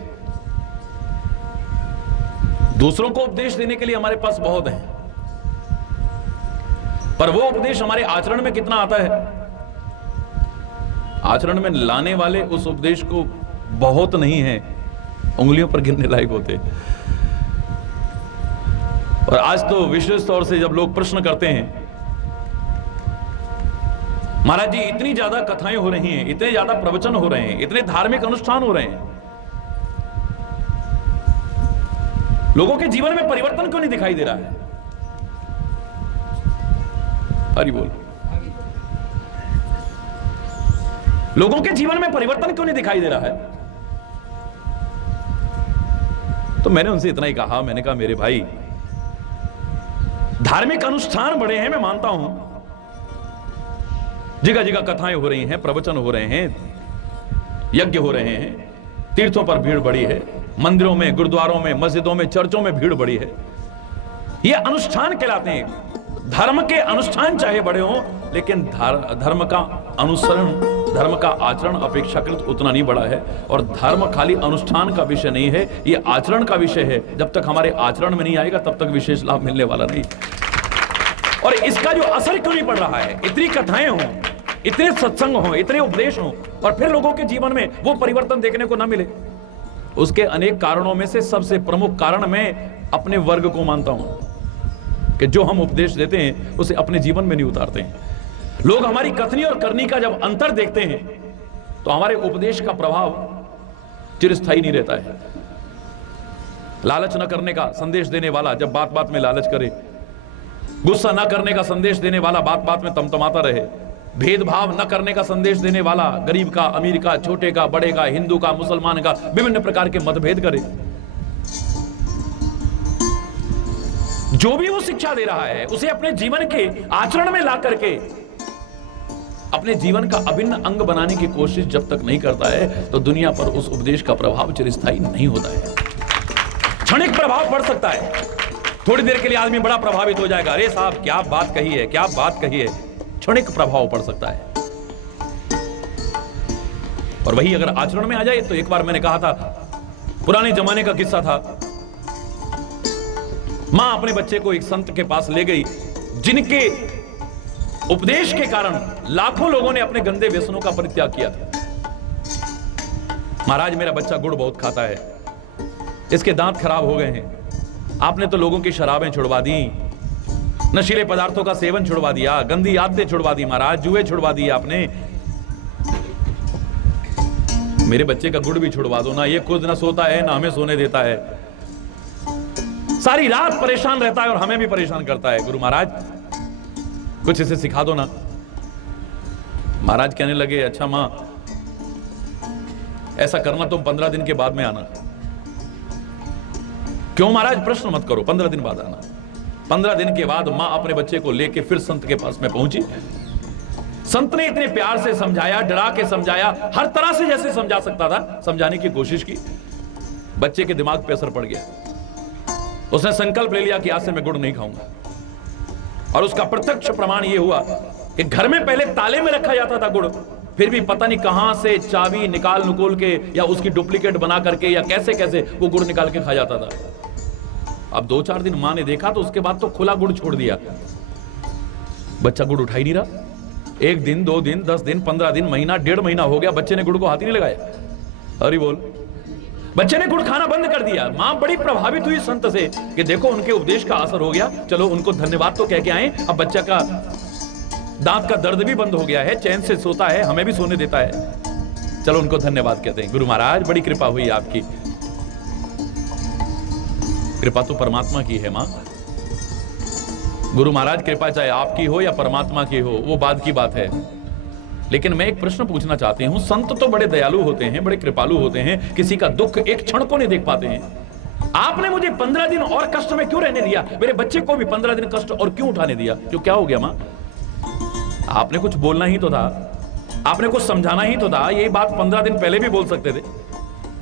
दूसरों को उपदेश देने के लिए हमारे पास बहुत है, पर वो उपदेश हमारे आचरण में कितना आता है, आचरण में लाने वाले उस उपदेश को बहुत नहीं है, उंगलियों पर गिनने लायक होते। और आज तो विशेष तौर से जब लोग प्रश्न करते हैं, महाराज जी इतनी ज्यादा कथाएं हो रही हैं, इतने ज्यादा प्रवचन हो रहे हैं, इतने धार्मिक अनुष्ठान हो रहे हैं, लोगों के जीवन में परिवर्तन क्यों नहीं दिखाई दे रहा है? हरि बोल। लोगों के जीवन में परिवर्तन क्यों नहीं दिखाई दे रहा है? तो मैंने उनसे इतना ही कहा, मैंने कहा मेरे भाई धार्मिक अनुष्ठान बड़े हैं, मैं मानता हूं, जगह जगह कथाएं हो रही हैं, प्रवचन हो रहे हैं, यज्ञ हो रहे हैं, तीर्थों पर भीड़ बढ़ी है, मंदिरों में, गुरुद्वारों में, मस्जिदों में, चर्चों में भीड़ बढ़ी है। ये अनुष्ठान कहलाते हैं। धर्म के अनुष्ठान चाहे बड़े हों, लेकिन धर्म का अनुसरण, धर्म का आचरण अपेक्षाकृत उतना नहीं बड़ा है। और धर्म खाली अनुष्ठान का विषय नहीं है, ये आचरण का विषय है। जब तक हमारे आचरण में नहीं आएगा तब तक विशेष लाभ मिलने वाला नहीं। और इसका जो असर क्यों नहीं पड़ रहा है? इतनी कथाएं हों, इतने सत्संग हों, इतने उपदेश हों, और फिर लोगों के जीवन में वो परिवर्तन देखने को ना मिले। उसके अनेक कारणों में से सबसे प्रमुख कारण मैं अपने वर्ग को मानता हूं कि जो हम उपदेश देते हैं उसे अपने जीवन में नहीं उतारते हैं। लोग हमारी कथनी और करनी का जब अंतर देखते हैं तो हमारे उपदेश का प्रभाव चिरस्थायी नहीं रहता है। लालच न करने का संदेश देने वाला जब बात बात में लालच करे, गुस्सा न करने का संदेश देने वाला बात बात में तमतमाता रहे, भेदभाव न करने का संदेश देने वाला गरीब का, अमीर का, छोटे का, बड़े का, हिंदू का, मुसलमान का, विभिन्न प्रकार के मतभेद करे, जो भी वो शिक्षा दे रहा है उसे अपने जीवन के आचरण में ला करके अपने जीवन का अभिन्न अंग बनाने की कोशिश जब तक नहीं करता है तो दुनिया पर उस उपदेश का प्रभाव चिरस्थायी नहीं होता है। क्षणिक प्रभाव पड़ सकता है, थोड़ी देर के लिए आदमी बड़ा प्रभावित हो जाएगा, अरे साहब क्या बात कही है, क्या बात कही है। क्षणिक प्रभाव पड़ सकता है, और वही अगर आचरण में आ जाए तो एक बार मैंने कहा था, पुराने जमाने का किस्सा था, मां अपने बच्चे को एक संत के पास ले गई जिनके उपदेश के कारण लाखों लोगों ने अपने गंदे व्यसनों का परित्याग किया था। महाराज मेरा बच्चा गुड़ बहुत खाता है, इसके दांत खराब हो गए हैं, आपने तो लोगों की शराबें छुड़वा दी, नशीले पदार्थों का सेवन छुड़वा दिया, गंदी आदतें छुड़वा दी महाराज, जुए छुड़वा दिए आपने, मेरे बच्चे का गुड़ भी छुड़वा दो ना, ये खुद ना सोता है ना हमें सोने देता है, सारी रात परेशान रहता है और हमें भी परेशान करता है, गुरु महाराज कुछ इसे सिखा दो ना। महाराज कहने लगे, अच्छा मां ऐसा करना तुम 15 दिन के बाद में आना। क्यों महाराज? प्रश्न मत करो, 15 दिन बाद आना। 15 दिन के बाद मां अपने बच्चे को लेके फिर संत के पास में पहुंची। संत ने इतने प्यार से समझाया, डरा के समझाया, हर तरह से जैसे समझा सकता था समझाने की कोशिश की। बच्चे के दिमाग पे असर पड़ गया, उसने संकल्प ले लिया कि आज से मैं गुड़ नहीं खाऊंगा। और उसका प्रत्यक्ष प्रमाण यह हुआ कि घर में पहले ताले में रखा जाता था गुड़, फिर भी पता नहीं कहां से चाबी निकाल नुकोल के या उसकी डुप्लीकेट बना करके या कैसे कैसे वो गुड़ निकाल के खा जाता था। अब 2-4 दिन मां ने देखा तो उसके बाद तो खुला गुड़ छोड़ दिया, बच्चा गुड़ उठा ही नहीं रहा। 1 दिन 2 दिन 10 दिन 15 दिन महीना 1.5 महीना हो गया, बच्चे ने गुड़ को हाथ ही नहीं लगाया। अरे बोल, बच्चे ने गुड़ खाना बंद कर दिया। मां बड़ी प्रभावित हुई संत से कि देखो उनके उपदेश का असर हो गया, चलो उनको धन्यवाद तो कह के आए। अब बच्चा का दांत का दर्द भी बंद हो गया है, चैन से सोता है, हमें भी सोने देता है, चलो उनको धन्यवाद कहते हैं। गुरु महाराज बड़ी कृपा हुई आपकी। कृपा तो परमात्मा की है मां। गुरु महाराज कृपा चाहे आपकी हो या परमात्मा की हो वो बाद की बात है, लेकिन मैं एक प्रश्न पूछना चाहती हूं। संत तो बड़े दयालु होते हैं, बड़े कृपालु होते हैं, किसी का दुख एक क्षण को नहीं देख पाते हैं। आपने मुझे 15 दिन और कष्ट में क्यों रहने दिया? मेरे बच्चे को भी 15 दिन कष्ट और क्यों उठाने दिया? क्यों, क्या हो गया मां? आपने कुछ बोलना ही तो था, आपने कुछ समझाना ही तो था। यही बात 15 दिन पहले भी बोल सकते थे।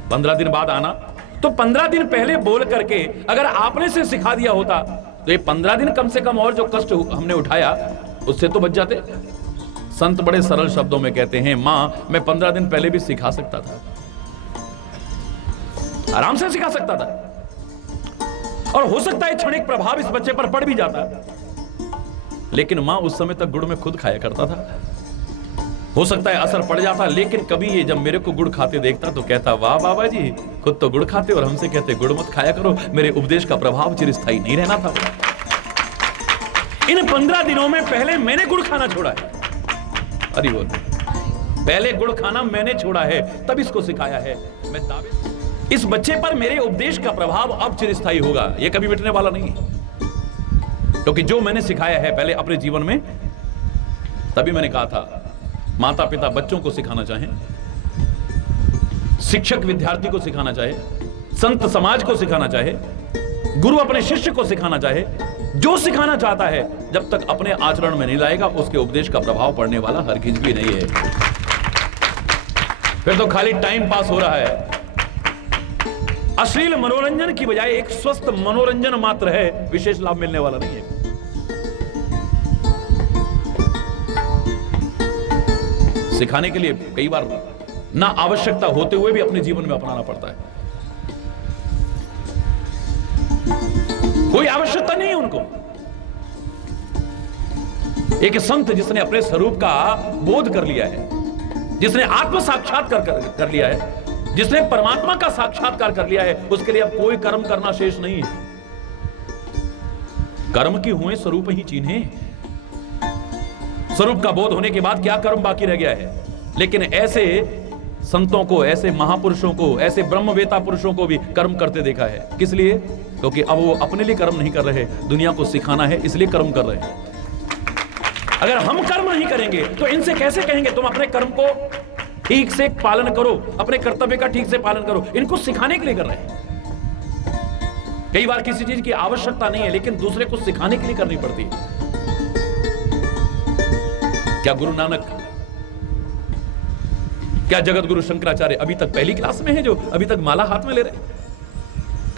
15 दिन बाद आना, तो 15 दिन पहले बोल करके अगर आपने से सिखा दिया होता तो ये 15 दिन कम से कम और जो कष्ट हमने उठाया उससे तो बच जाते। संत बड़े सरल शब्दों में कहते हैं, मां मैं 15 दिन पहले भी सिखा सकता था, आराम से सिखा सकता था, और हो सकता है क्षणिक प्रभाव इस बच्चे पर पड़ भी जाता, लेकिन मां उस समय तक गुड़ में खुद खाया करता था। हो सकता है असर पड़ जाता, लेकिन कभी ये जब मेरे को गुड़ खाते देखता तो कहता, वाह बाबा जी खुद तो गुड़ खाते और हमसे कहते गुड़ मत खाया करो। मेरे उपदेश का प्रभाव चिरस्थायी नहीं रहना था। इन 15 दिनों में पहले मैंने गुड़ खाना छोड़ा है। अरे बोल, पहले गुड़ खाना मैंने छोड़ा है, तब इसको सिखाया है। मैं दावे इस बच्चे पर मेरे उपदेश का प्रभाव अब चिरस्थायी होगा, यह कभी मिटने वाला नहीं है, क्योंकि जो मैंने सिखाया है पहले अपने जीवन में। तभी मैंने कहा था, माता पिता बच्चों को सिखाना चाहें, शिक्षक विद्यार्थी को सिखाना चाहे, संत समाज को सिखाना चाहे, गुरु अपने शिष्य को सिखाना चाहे, जो सिखाना चाहता है जब तक अपने आचरण में नहीं लाएगा उसके उपदेश का प्रभाव पड़ने वाला हरगिज भी नहीं है। फिर तो खाली टाइम पास हो रहा है। अश्लील मनोरंजन की बजाय एक स्वस्थ मनोरंजन मात्र है, विशेष लाभ मिलने वाला नहीं है। सिखाने के लिए कई बार ना आवश्यकता होते हुए भी अपने जीवन में अपनाना पड़ता है। कोई आवश्यकता नहीं है उनको। एक संत जिसने अपने स्वरूप का बोध कर लिया है, जिसने आत्म साक्षात्कार कर लिया है, जिसने परमात्मा का साक्षात्कार कर लिया है, उसके लिए अब कोई कर्म करना शेष नहीं है। कर्म की हुए स्वरूप ही चिन्हे। स्वरूप का बोध होने के बाद क्या कर्म बाकी रह गया है? लेकिन ऐसे संतों को, ऐसे महापुरुषों को, ऐसे ब्रह्मवेता पुरुषों को भी कर्म करते देखा है। किस लिए? क्योंकि अब वो अपने लिए कर्म नहीं कर रहे, दुनिया को सिखाना है इसलिए कर्म कर रहे हैं। अगर हम कर्म नहीं करेंगे तो इनसे कैसे कहेंगे तुम अपने कर्म को ठीक से पालन करो, अपने कर्तव्य का ठीक से पालन करो? इनको सिखाने के लिए कर रहे हैं। कई बार किसी चीज की आवश्यकता नहीं है लेकिन दूसरे को सिखाने के लिए करनी पड़ती है। क्या गुरु नानक, क्या जगत गुरु शंकराचार्य अभी तक पहली क्लास में है जो अभी तक माला हाथ में ले रहे?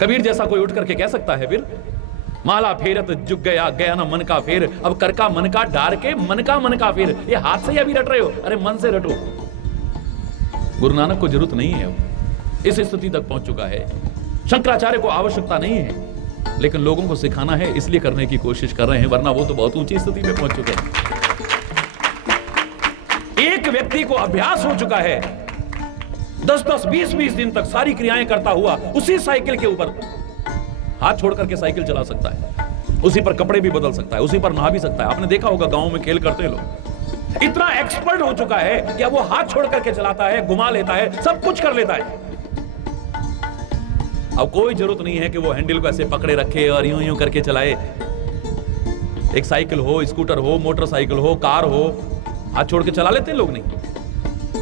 कबीर जैसा कोई उठ करके कह सकता है फिर माला फेरत जुग गया, गया ना मन का फेर, अब कर का मन का डार के मन का फेर। ये हाथ से अभी रट रहे हो, अरे मन से रटो। गुरु नानक को जरूरत नहीं है, अब इस स्थिति तक पहुंच चुका है। शंकराचार्य को आवश्यकता नहीं है, लेकिन लोगों को सिखाना है इसलिए करने की कोशिश कर रहे हैं, वरना वो तो बहुत ऊंची स्थिति में पहुंच चुके हैं। एक व्यक्ति को अभ्यास हो चुका है 10-10, 20-20 दिन तक सारी क्रियाएं करता हुआ उसी साइकिल के ऊपर हाथ छोड़ करके साइकिल चला सकता है, उसी पर कपड़े भी बदल सकता है, उसी पर नहा भी सकता है। आपने देखा होगा गांव में खेल करते हैं लोग, इतना एक्सपर्ट हो चुका है कि अब वो हाथ छोड़ करके चलाता है, घुमा लेता है, सब कुछ कर लेता है। अब कोई जरूरत नहीं है कि वो हैंडल को ऐसे पकड़े रखे और यूं यूं करके चलाए। एक साइकिल हो, स्कूटर हो, मोटरसाइकिल हो, कार हो, हाथ छोड़ के चला लेते हैं लोग। नहीं,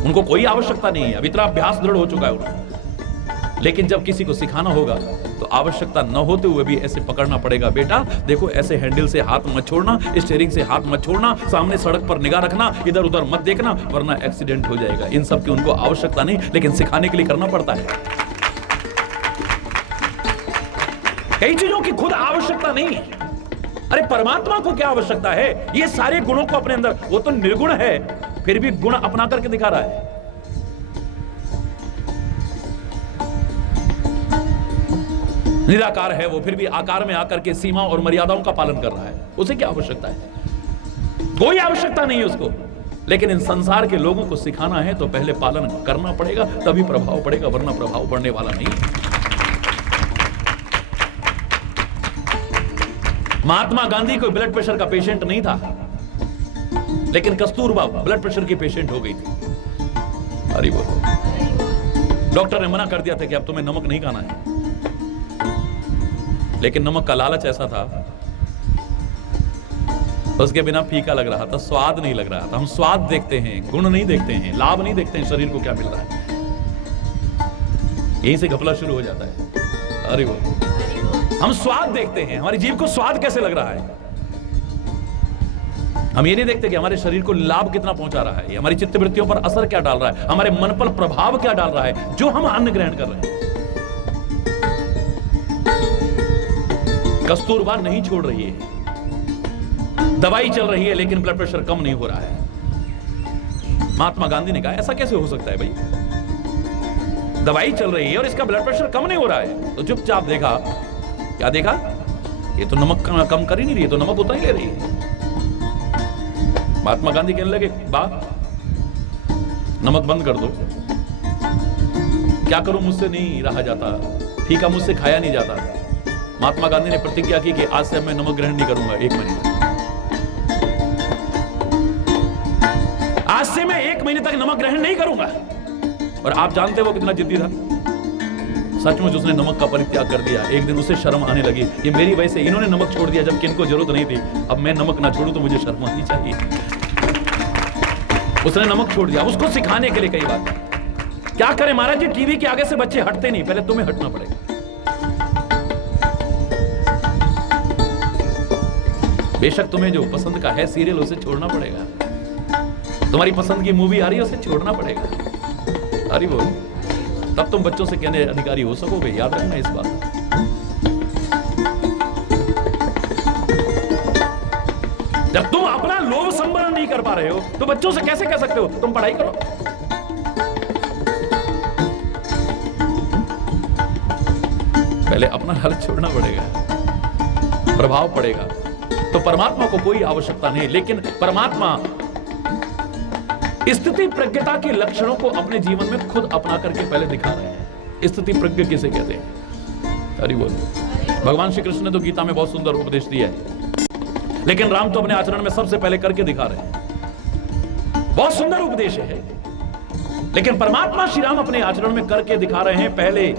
उनको कोई आवश्यकता नहीं है, अब इतना अभ्यास दृढ़ हो चुका है उन्हें। लेकिन जब किसी को सिखाना होगा तो आवश्यकता न होते हुए भी ऐसे पकड़ना पड़ेगा। बेटा देखो, ऐसे हैंडल से हाथ मत छोड़ना, स्टीयरिंग से हाथ मत छोड़ना, सामने सड़क पर निगाह रखना, इधर उधर मत देखना, वरना एक्सीडेंट हो जाएगा। इन सब की उनको आवश्यकता नहीं, लेकिन सिखाने के लिए करना पड़ता है। कई चीजों की खुद आवश्यकता नहीं है। अरे परमात्मा को क्या आवश्यकता है? ये सारे गुणों को अपने अंदर, वो तो निर्गुण है, फिर भी गुण अपना करके दिखा रहा है। निराकार है वो, फिर भी आकार में आकर के सीमा और मर्यादाओं का पालन कर रहा है। उसे क्या आवश्यकता है? कोई आवश्यकता नहीं है उसको। लेकिन इन संसार के लोगों को सिखाना है तो पहले पालन करना पड़ेगा, तभी प्रभाव पड़ेगा, वरना प्रभाव पड़ने वाला नहीं। महात्मा गांधी कोई ब्लड प्रेशर का पेशेंट नहीं था, लेकिन कस्तूरबा ब्लड प्रेशर की पेशेंट हो गई थी। अरे बोलो, डॉक्टर ने मना कर दिया था कि अब तुम्हें नमक नहीं खाना है, लेकिन नमक का लालच ऐसा था, उसके बिना फीका लग रहा था, स्वाद नहीं लग रहा था। हम स्वाद देखते हैं, गुण नहीं देखते हैं, लाभ नहीं देखते हैं, शरीर को क्या मिल रहा है। यहीं से घपला शुरू हो जाता है। अरे वो हम स्वाद देखते हैं, हमारी जीभ को स्वाद कैसे लग रहा है। हम ये नहीं देखते कि हमारे शरीर को लाभ कितना पहुंचा रहा है, हमारी चित्त वृत्तियों पर असर क्या डाल रहा है, हमारे मन पर प्रभाव क्या डाल रहा है जो हम अन्न ग्रहण कर रहे हैं। कस्तूरबा नहीं छोड़ रही है, दवाई चल रही है, लेकिन ब्लड प्रेशर कम नहीं हो रहा है। महात्मा गांधी ने कहा ऐसा कैसे हो सकता है भाई, दवाई चल रही है और इसका ब्लड प्रेशर कम नहीं हो रहा है। तो चुपचाप देखा, क्या देखा, ये तो नमक कम कर ही नहीं रही है, तो नमक उतना ही ले रही है। महात्मा गांधी कहने लगे बा नमक बंद कर दो। क्या करूं, मुझसे नहीं रहा जाता, फीका मुझसे खाया नहीं जाता। महात्मा गांधी ने प्रतिज्ञा की कि आज से मैं नमक ग्रहण नहीं करूंगा 1 महीने तक। आज से मैं 1 महीने तक नमक ग्रहण नहीं करूंगा। और आप जानते हो कितना जिद्दी था, सचमुच उसने नमक का परित्याग कर दिया। एक दिन उसे शर्म आने लगी कि मेरी वजह से इन्होंने नमक छोड़ दिया जबकि इनको जरूरत नहीं थी, अब मैं नमक ना छोड़ूं तो मुझे शर्म आनी चाहिए। उसने नमक छोड़ दिया, उसको सिखाने के लिए कई बार। क्या करें महाराज जी, टीवी के आगे से बच्चे हटते नहीं, पहले तुम्हें हटना पड़ेगा। बेशक तुम्हें जो पसंद का है सीरियल, उसे छोड़ना पड़ेगा। तुम्हारी पसंद की मूवी आ रही है, उसे छोड़ना पड़ेगा। अरे बोल, तब तुम बच्चों से कहने अधिकारी हो सकोगे, याद रखना इस बात। जब तुम अपना लोभ संवरण नहीं कर पा रहे हो तो बच्चों से कैसे कह सकते हो तुम पढ़ाई करो। पहले अपना लालच छोड़ना पड़ेगा, प्रभाव पड़ेगा। तो परमात्मा को कोई आवश्यकता नहीं, लेकिन परमात्मा स्थिति प्रज्ञता के लक्षणों को अपने जीवन में खुद अपना करके पहले दिखा रहे हैं। स्थिति प्रज्ञ किसे कहते हैं? हरि बोल। भगवान श्री कृष्ण ने तो गीता में बहुत सुंदर उपदेश दिया है, लेकिन राम तो अपने आचरण में सबसे पहले करके दिखा रहे हैं। बहुत सुंदर उपदेश है, लेकिन परमात्मा श्री राम अपने आचरण में करके दिखा रहे हैं। पहले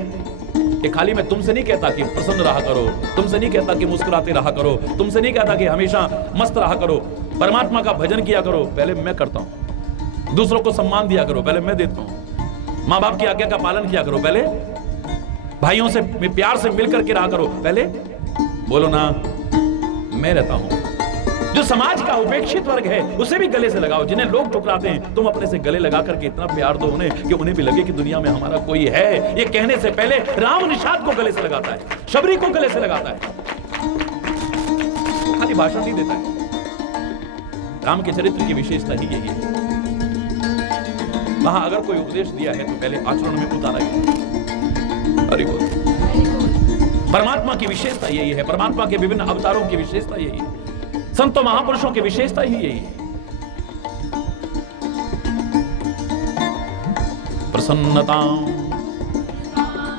कि खाली मैं तुमसे नहीं कहता कि प्रसन्न रहा करो, तुमसे नहीं कहता कि मुस्कुराते रहा करो, तुमसे नहीं कहता कि हमेशा मस्त रहा करो, परमात्मा का भजन किया करो, पहले मैं करता हूं। दूसरों को सम्मान दिया करो, पहले मैं देता हूं। मां बाप की आज्ञा का पालन किया करो, पहले भाइयों से प्यार से मिलकर के रहा करो, पहले बोलो ना मैं रहता हूं। जो समाज का उपेक्षित वर्ग है उसे भी गले से लगाओ। जिन्हें लोग ठुकराते हैं तुम अपने से गले लगा करके इतना प्यार दो उन्हें कि उन्हें भी लगे कि दुनिया में हमारा कोई है। ये कहने से पहले राम निषाद को गले से लगाता है, शबरी को गले से लगाता है। खाली भाषण नहीं देता है। राम के चरित्र की विशेषता ही यही है, वहां अगर कोई उपदेश दिया है तो पहले आचरण में उतारा गया। हरि बोल। परमात्मा की विशेषता यही है, परमात्मा के विभिन्न अवतारों की विशेषता यही है, संतों महापुरुषों की विशेषता ही यही है। प्रसन्नता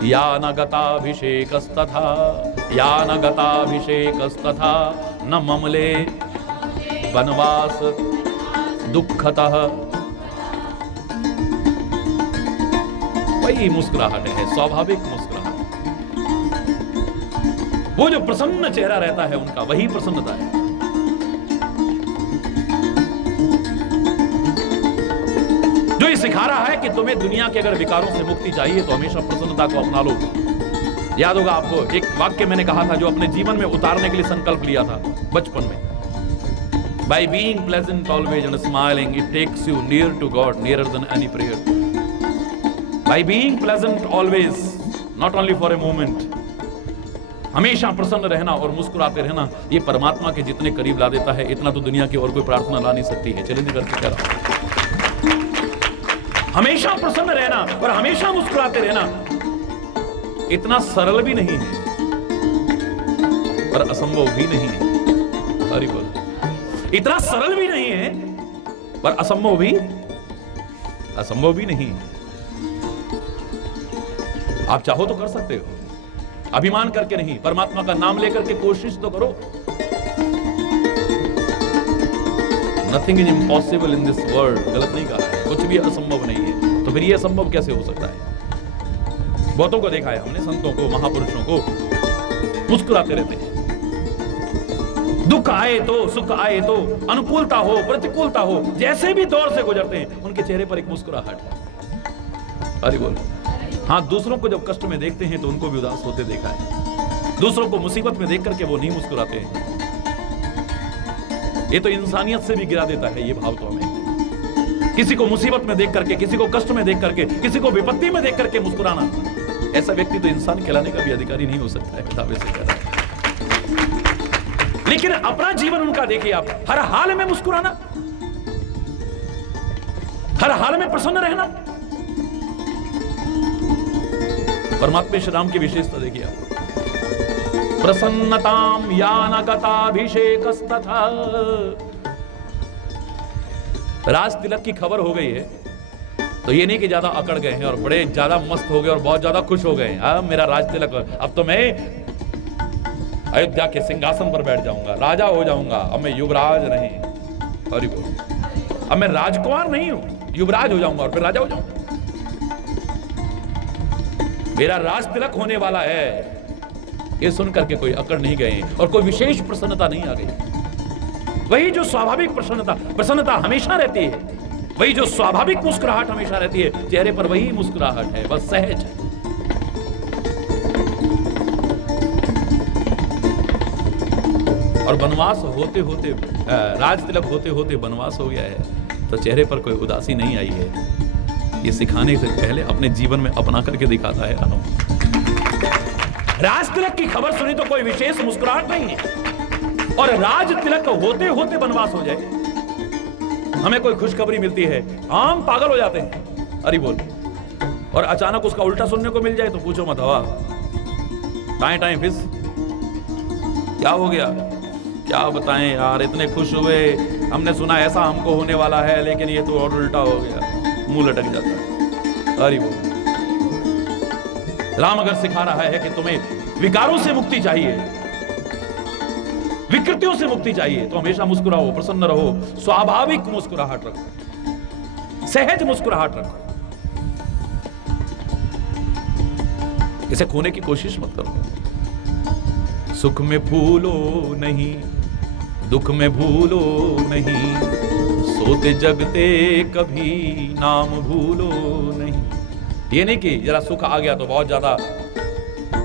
या न गताभिषेकस्तथा, या न गताभिषेकस्तथा न ममले वनवास दुःखतः। वही मुस्कुराहट है, स्वाभाविक मुस्कुराहट। वो जो प्रसन्न चेहरा रहता है उनका, वही प्रसन्नता है। जो ये सिखा रहा है कि तुम्हें दुनिया के अगर विकारों से मुक्ति चाहिए तो हमेशा प्रसन्नता को अपना लो। याद होगा आपको एक वाक्य मैंने कहा था जो अपने जीवन में उतारने के लिए संकल्प लिया था बचपन में। By being pleasant always and smiling, it takes you near to God, nearer than any prayer. By being pleasant always, not only for a moment, हमेशा प्रसन्न रहना और मुस्कुराते रहना, ये परमात्मा के जितने करीब ला देता है, इतना तो दुनिया की और कोई प्रार्थना ला नहीं सकती है। चैलेंज करके कह रहा हूं, हमेशा प्रसन्न रहना और हमेशा मुस्कुराते रहना इतना सरल भी नहीं है और असंभव भी नहीं है। हरि बोल। इतना सरल भी नहीं है पर असंभव भी नहीं है। आप चाहो तो कर सकते हो, अभिमान करके नहीं, परमात्मा का नाम लेकर के कोशिश तो करो। Nothing is impossible in this world, गलत नहीं कहा है, कुछ भी असंभव नहीं है। तो फिर ये असंभव कैसे हो सकता है? बहुतों को देखा है हमने, संतों को, महापुरुषों को, मुस्कुराते रहते हैं। दुख आए तो, सुख आए तो, अनुकूलता हो, प्रतिकूलता हो, जैसे भी दौर से गुजरते हैं उनके चेहरे पर एक मुस्कुराहट है। अरे बोल। हाँ, दूसरों को जब कष्ट में देखते हैं तो उनको भी उदास होते देखा है। दूसरों को मुसीबत में देख करके वो नहीं मुस्कुराते हैं। ये तो इंसानियत से भी गिरा देता है ये भाव तो हमें। किसी को मुसीबत में देख करके, किसी को कष्ट में देख करके, किसी को विपत्ति में देख करके मुस्कुराना, ऐसा व्यक्ति तो इंसान कहलाने का भी अधिकारी नहीं हो सकता है, किताबें से कह रहा है। लेकिन अपना जीवन उनका देखिए आप, हर हाल में मुस्कुराना, हर हाल में प्रसन्न रहना। परमात्मा श्री राम की विशेषता देखिए आप। प्रसन्नताम या न गताभिषेकस्तथा। राज तिलक की खबर हो गई है तो ये नहीं कि ज्यादा अकड़ गए हैं और बड़े ज्यादा मस्त हो गए और बहुत ज्यादा खुश हो गए। हाँ, मेरा राज तिलक, अब तो मैं अयोध्या के सिंहासन पर बैठ जाऊंगा, राजा हो जाऊंगा, अब मैं युवराज नहीं। हरि बोल। अब मैं राजकुमार नहीं हूं, युवराज हो जाऊंगा और फिर राजा हो जाऊंगा। मेरा राज तिलक होने वाला है, ये सुनकर के कोई अकड़ नहीं गए और कोई विशेष प्रसन्नता नहीं आ गई। वही जो स्वाभाविक प्रसन्नता हमेशा रहती है, वही जो स्वाभाविक मुस्कुराहट हमेशा रहती है, चेहरे पर वही मुस्कुराहट है, बस सहज है। और वनवास होते होते, राज तिलक होते होते वनवास हो गया है तो चेहरे पर कोई उदासी नहीं आई है। ये सिखाने से पहले अपने जीवन में अपना करके दिखाता है राम। राज तिलक की खबर सुनी तो कोई विशेष मुस्कुराहट नहीं है, और राज तिलक होते होते वनवास हो जाए, हमें कोई खुशखबरी मिलती है, हम पागल हो जाते हैं। अरे बोल। और अचानक उसका उल्टा सुनने को मिल जाए तो पूछो मत, हवा टाइम टाइम फिस, क्या हो गया, क्या बताएं यार, इतने खुश हुए, हमने सुना ऐसा हमको होने वाला है, लेकिन ये तो और उल्टा हो गया, मुंह लटक जाता है। हरि बोल। राम अगर सिखा रहा है कि तुम्हें विकारों से मुक्ति चाहिए, विकृतियों से मुक्ति चाहिए, तो हमेशा मुस्कुराओ, प्रसन्न रहो, स्वाभाविक मुस्कुराहट रखो, सहज मुस्कुराहट रखो। इसे खोने की कोशिश मत करो। सुख में भूलो नहीं, दुख में भूलो नहीं, सोते जगते कभी नाम भूलो नहीं। ये नहीं कि जरा सुख आ गया तो बहुत ज्यादा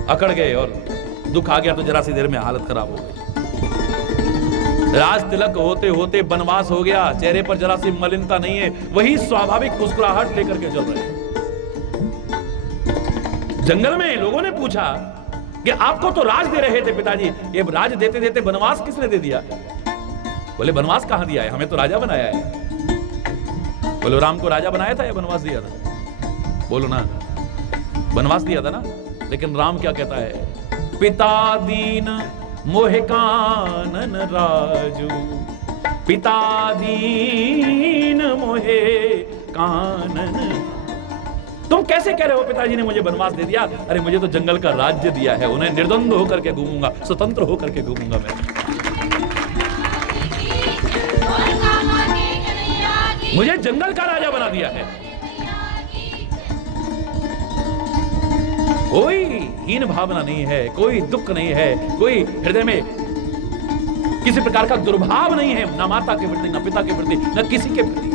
अकड़ गए और दुख आ गया तो जरा सी देर में हालत खराब हो गई। राज तिलक होते होते वनवास हो गया, चेहरे पर जरा सी मलिनता नहीं है, वही स्वाभाविक मुस्कुराहट लेकर के चल रहे हैं। जंगल में लोगों ने पूछा कि आपको तो राज दे रहे थे पिताजी, ये राज देते देते वनवास किसने दे दिया? बोले वनवास कहां दिया है, हमें तो राजा बनाया है। बोलो राम को राजा बनाया था या वनवास दिया था? बोलो ना, वनवास दिया था ना। लेकिन राम क्या कहता है, पिता दीन मोहे कानन राजू, पिता दीन मोहे कानन। तुम कैसे कह रहे हो पिताजी ने मुझे वनवास दे दिया? अरे मुझे तो जंगल का राज्य दिया है, उन्हें निर्द्वंद होकर के घूमूंगा, स्वतंत्र होकर के घूमूंगा मैं। मुझे जंगल का राजा बना दिया है। कोई हीन भावना नहीं है, कोई दुख नहीं है, कोई हृदय में किसी प्रकार का दुर्भाव नहीं है, ना माता के प्रति, ना पिता के प्रति, न किसी के प्रति।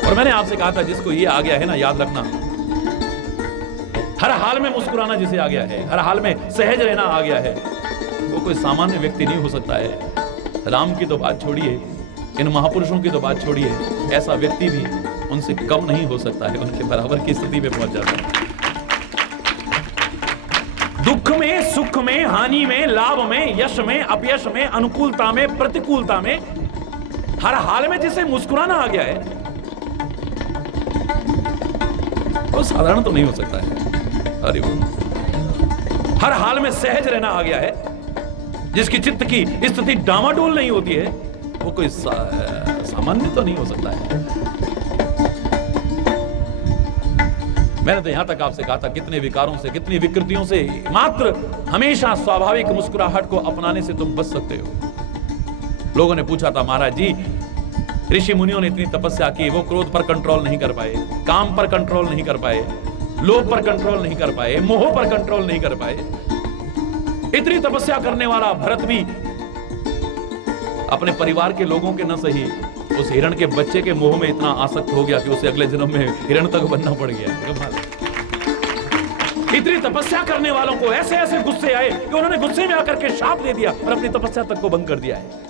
और मैंने आपसे कहा था जिसको ये आ गया है ना, याद रखना, हर हाल में मुस्कुराना जिसे आ गया है, हर हाल में सहज रहना आ गया है, वो कोई सामान्य व्यक्ति नहीं हो सकता है। राम की तो बात छोड़िए, इन महापुरुषों की तो बात छोड़िए, ऐसा व्यक्ति भी उनसे कम नहीं हो सकता है, उनके बराबर की स्थिति में पहुंच जाता है। दुख में, सुख में, हानि में, लाभ में, यश में, अपयश में, अनुकूलता में, प्रतिकूलता में, हर हाल में जिसे मुस्कुराना आ गया है, वो साधारण तो नहीं हो सकता है। अरे वो हर हाल में सहज रहना आ गया है, जिसकी चित्त की स्थिति डामाडोल नहीं होती है, वो कोई सामान्य तो नहीं हो सकता है। मैंने तो यहां तक आपसे कहा था, कितने विकारों से, कितनी विकृतियों से मात्र हमेशा स्वाभाविक मुस्कुराहट को अपनाने से तुम बच सकते हो। लोगों ने पूछा था, महाराज जी ऋषि मुनियों ने इतनी तपस्या की, वो क्रोध पर कंट्रोल नहीं कर पाए, काम पर कंट्रोल नहीं कर पाए, लोभ पर कंट्रोल नहीं कर पाए, मोह पर कंट्रोल नहीं कर पाए। इतनी तपस्या करने वाला भरत भी अपने परिवार के लोगों के न सही, उस हिरण के बच्चे के मोह में इतना आसक्त हो गया कि उसे अगले जन्म में हिरण तक बनना पड़ गया। इतनी तपस्या करने वालों को ऐसे ऐसे गुस्से आए कि उन्होंने गुस्से में आकर के शाप दे दिया और अपनी तपस्या तक को भंग कर दिया है।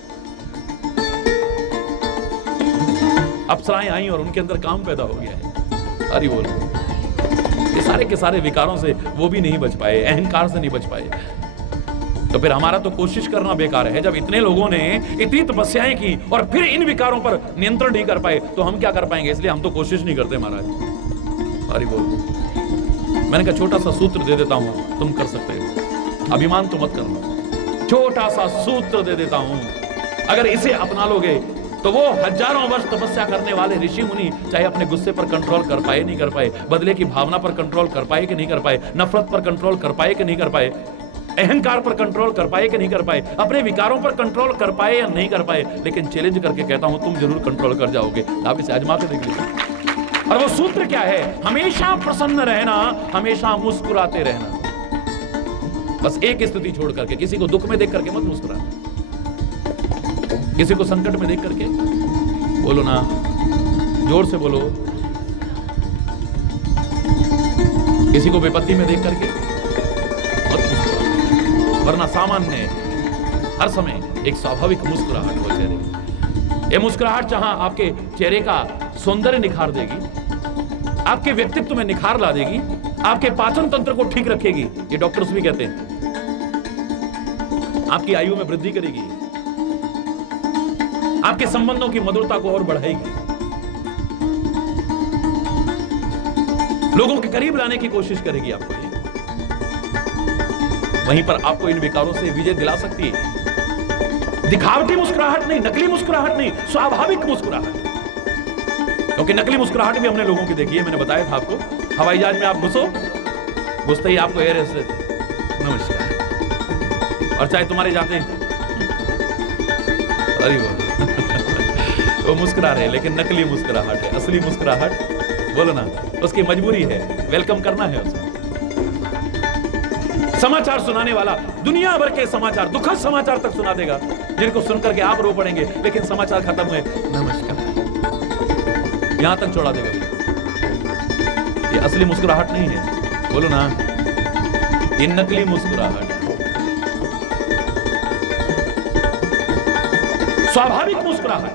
अप्सराएं आई और उनके अंदर काम पैदा हो गया है। अरे बोल, ये सारे के सारे विकारों से वो भी नहीं बच पाए, अहंकार से नहीं बच पाए। तो फिर हमारा तो कोशिश करना बेकार है। जब इतने लोगों ने इतनी तपस्याएं की और फिर इन विकारों पर नियंत्रण नहीं कर पाए, तो हम क्या कर पाएंगे? इसलिए हम तो कोशिश नहीं करते महाराज। अरे बोल, मैंने कहा छोटा सा सूत्र दे देता हूं, तुम कर सकते हो, अभिमान तो मत करना। छोटा सा सूत्र दे देता हूं, अगर इसे अपना लोगे तो वो हजारों वर्ष तपस्या करने वाले ऋषि मुनि चाहे अपने गुस्से पर कंट्रोल कर पाए नहीं कर पाए, बदले की भावना पर कंट्रोल कर पाए कि नहीं कर पाए, नफरत पर कंट्रोल कर पाए कि नहीं कर पाए, अहंकार पर कंट्रोल कर पाए कि नहीं कर पाए, अपने विकारों पर कंट्रोल कर पाए या नहीं कर पाए, लेकिन चैलेंज करके कहता हूं तुम जरूर कंट्रोल कर जाओगे। आप इसे आजमा के देख लीजिए। और वो सूत्र क्या है? हमेशा प्रसन्न रहना, हमेशा मुस्कुराते रहना। बस एक स्थिति छोड़ करके, किसी को दुख में देख करके मत मुस्कुराना, किसी को संकट में देख करके बोलो ना, जोर से बोलो, किसी को विपत्ति में देख करके मत मुस्कुराओ, वरना सामान्य हर समय एक स्वाभाविक मुस्कुराहट हो चेहरे की। ये मुस्कुराहट जहां आपके चेहरे का सौंदर्य निखार देगी, आपके व्यक्तित्व में निखार ला देगी, आपके पाचन तंत्र को ठीक रखेगी, ये डॉक्टर्स भी कहते हैं, आपकी आयु में वृद्धि करेगी, आपके संबंधों की मधुरता को और बढ़ाएगी, लोगों के करीब लाने की कोशिश करेगी आपको ये। वहीं पर आपको इन विकारों से विजय दिला सकती है दिखावटी मुस्कुराहट नहीं, नकली मुस्कुराहट नहीं, स्वाभाविक मुस्कुराहट। क्योंकि नकली मुस्कुराहट भी हमने लोगों की देखी है, मैंने बताया था आपको। हवाई जहाज में आप घुसते ही आपको एयर होस्टेस नमस्कार, और चाहे तुम्हारे जाते अरे वो मुस्कुरा रहे, लेकिन नकली मुस्कुराहट है। असली मुस्कुराहट बोलो ना, उसकी मजबूरी है, वेलकम करना है उसको। समाचार सुनाने वाला दुनिया भर के समाचार, दुखद समाचार तक सुना देगा, जिनको सुनकर के आप रो पड़ेंगे, लेकिन समाचार खत्म हुए नमस्कार यहां तक छोड़ा देगा। ये असली मुस्कुराहट नहीं है, बोलो ना, ये नकली मुस्कुराहट। स्वाभाविक मुस्कुराहट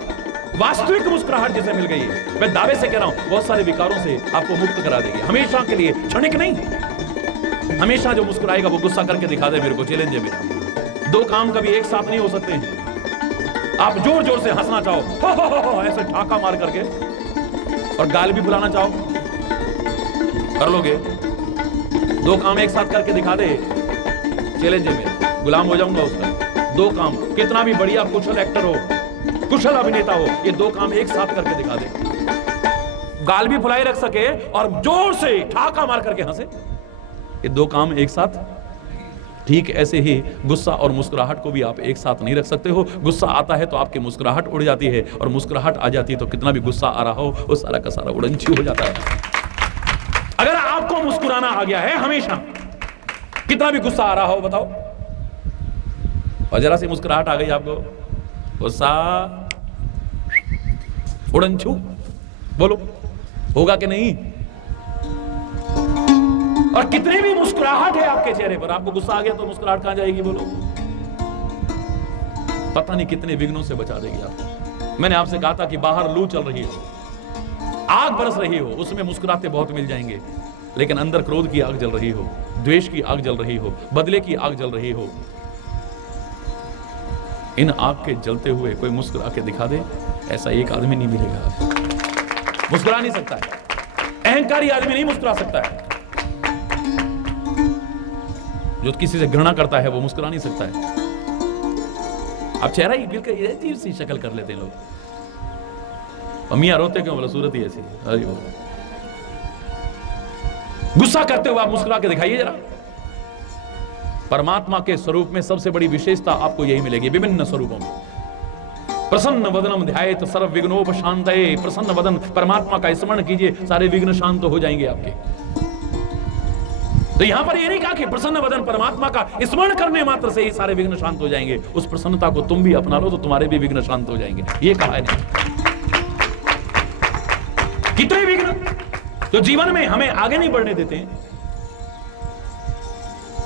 वास्तविक मुस्कुराहट जिसे मिल गई है, मैं दावे से कह रहा हूं बहुत सारे विकारों से आपको मुक्त करा देगी, हमेशा के लिए, क्षणिक नहीं। हमेशा जो मुस्कुराएगा वो गुस्सा करके दिखा दे मेरे को, चैलेंज है मेरा। दो काम कभी एक साथ नहीं हो सकते हैं। आप जोर जोर से हंसना चाहो, हो, ऐसे ठाका मार करके, और गाल भी बुलाना चाहो, कर लोगे? दो काम एक साथ करके दिखा दे, चैलेंज है मेरा, गुलाम हो जाऊंगा उसका। दो काम, कितना भी बढ़िया कुशल एक्टर हो, कुशल अभिनेता हो, ये दो काम एक साथ करके दिखा दे, गाल भी फुलाई रख सके और जोर से ठाका मार करके हंसे, ये दो काम एक साथ। ठीक ऐसे ही गुस्सा और मुस्कुराहट को भी आप एक साथ नहीं रख सकते हो। गुस्सा आता है तो आपकी मुस्कुराहट उड़ जाती है, और मुस्कुराहट आ जाती है तो कितना भी गुस्सा आ रहा हो वो सारा का सारा उड़नछू हो जाता है। अगर आपको मुस्कुराना आ गया है हमेशा, कितना भी गुस्सा आ रहा हो बताओ, और जरा सी मुस्कुराहट आ गई आपको, गुस्सा उड़नछू, बोलो होगा कि नहीं? और कितनी भी मुस्कुराहट है आपके चेहरे पर, आपको गुस्सा आ गया तो मुस्कुराहट कहां जाएगी बोलो? पता नहीं कितने विघ्नों से बचा देगी आपको। मैंने आपसे कहा था कि बाहर लू चल रही हो, आग बरस रही हो, उसमें मुस्कुराते बहुत मिल जाएंगे, लेकिन अंदर क्रोध की आग जल रही हो, द्वेष की आग जल रही हो, बदले की आग जल रही हो, इन आग के जलते हुए कोई मुस्कुरा के दिखा दे, ऐसा एक आदमी नहीं मिलेगा आपको। मुस्कुरा नहीं सकता है, अहंकारी आदमी नहीं मुस्कुरा सकता है। जो किसी से घृणा करता है वो मुस्कुरा नहीं सकता है। आप चेहरा ही बिल्कुल अजीब सी शक्ल कर लेते हैं लोग, मियां रोते क्यों? बोला सूरत ही ऐसी। अरे गुस्सा करते हुए आप मुस्कुरा के दिखाइए जरा। परमात्मा के स्वरूप में सबसे बड़ी विशेषता आपको यही मिलेगी, विभिन्न स्वरूपों में। प्रसन्न वदनम ध्यायेत सर्व विघ्नोपशांतये। प्रसन्न वदन, परमात्मा का स्मरण कीजिए, सारे विघ्न शांत हो जाएंगे आपके। तो यहां पर ये नहीं कहा कि प्रसन्न वदन, परमात्मा का स्मरण करने मात्र से ही सारे विघ्न शांत हो जाएंगे। उस प्रसन्नता को तुम भी अपना लो तो तुम्हारे भी विघ्न शांत हो जाएंगे, ये कहा है नहीं। कितने विघ्न तो जीवन में हमें आगे नहीं बढ़ने देते हैं।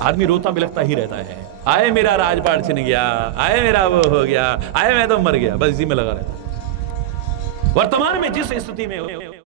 आदमी रोता बिलखता ही रहता है, आए मेरा राजपाट छिन गया, आए मेरा वो हो गया, आए मैं तो मर गया, बस इसी में लगा रहता है। वर्तमान में जिस स्थिति में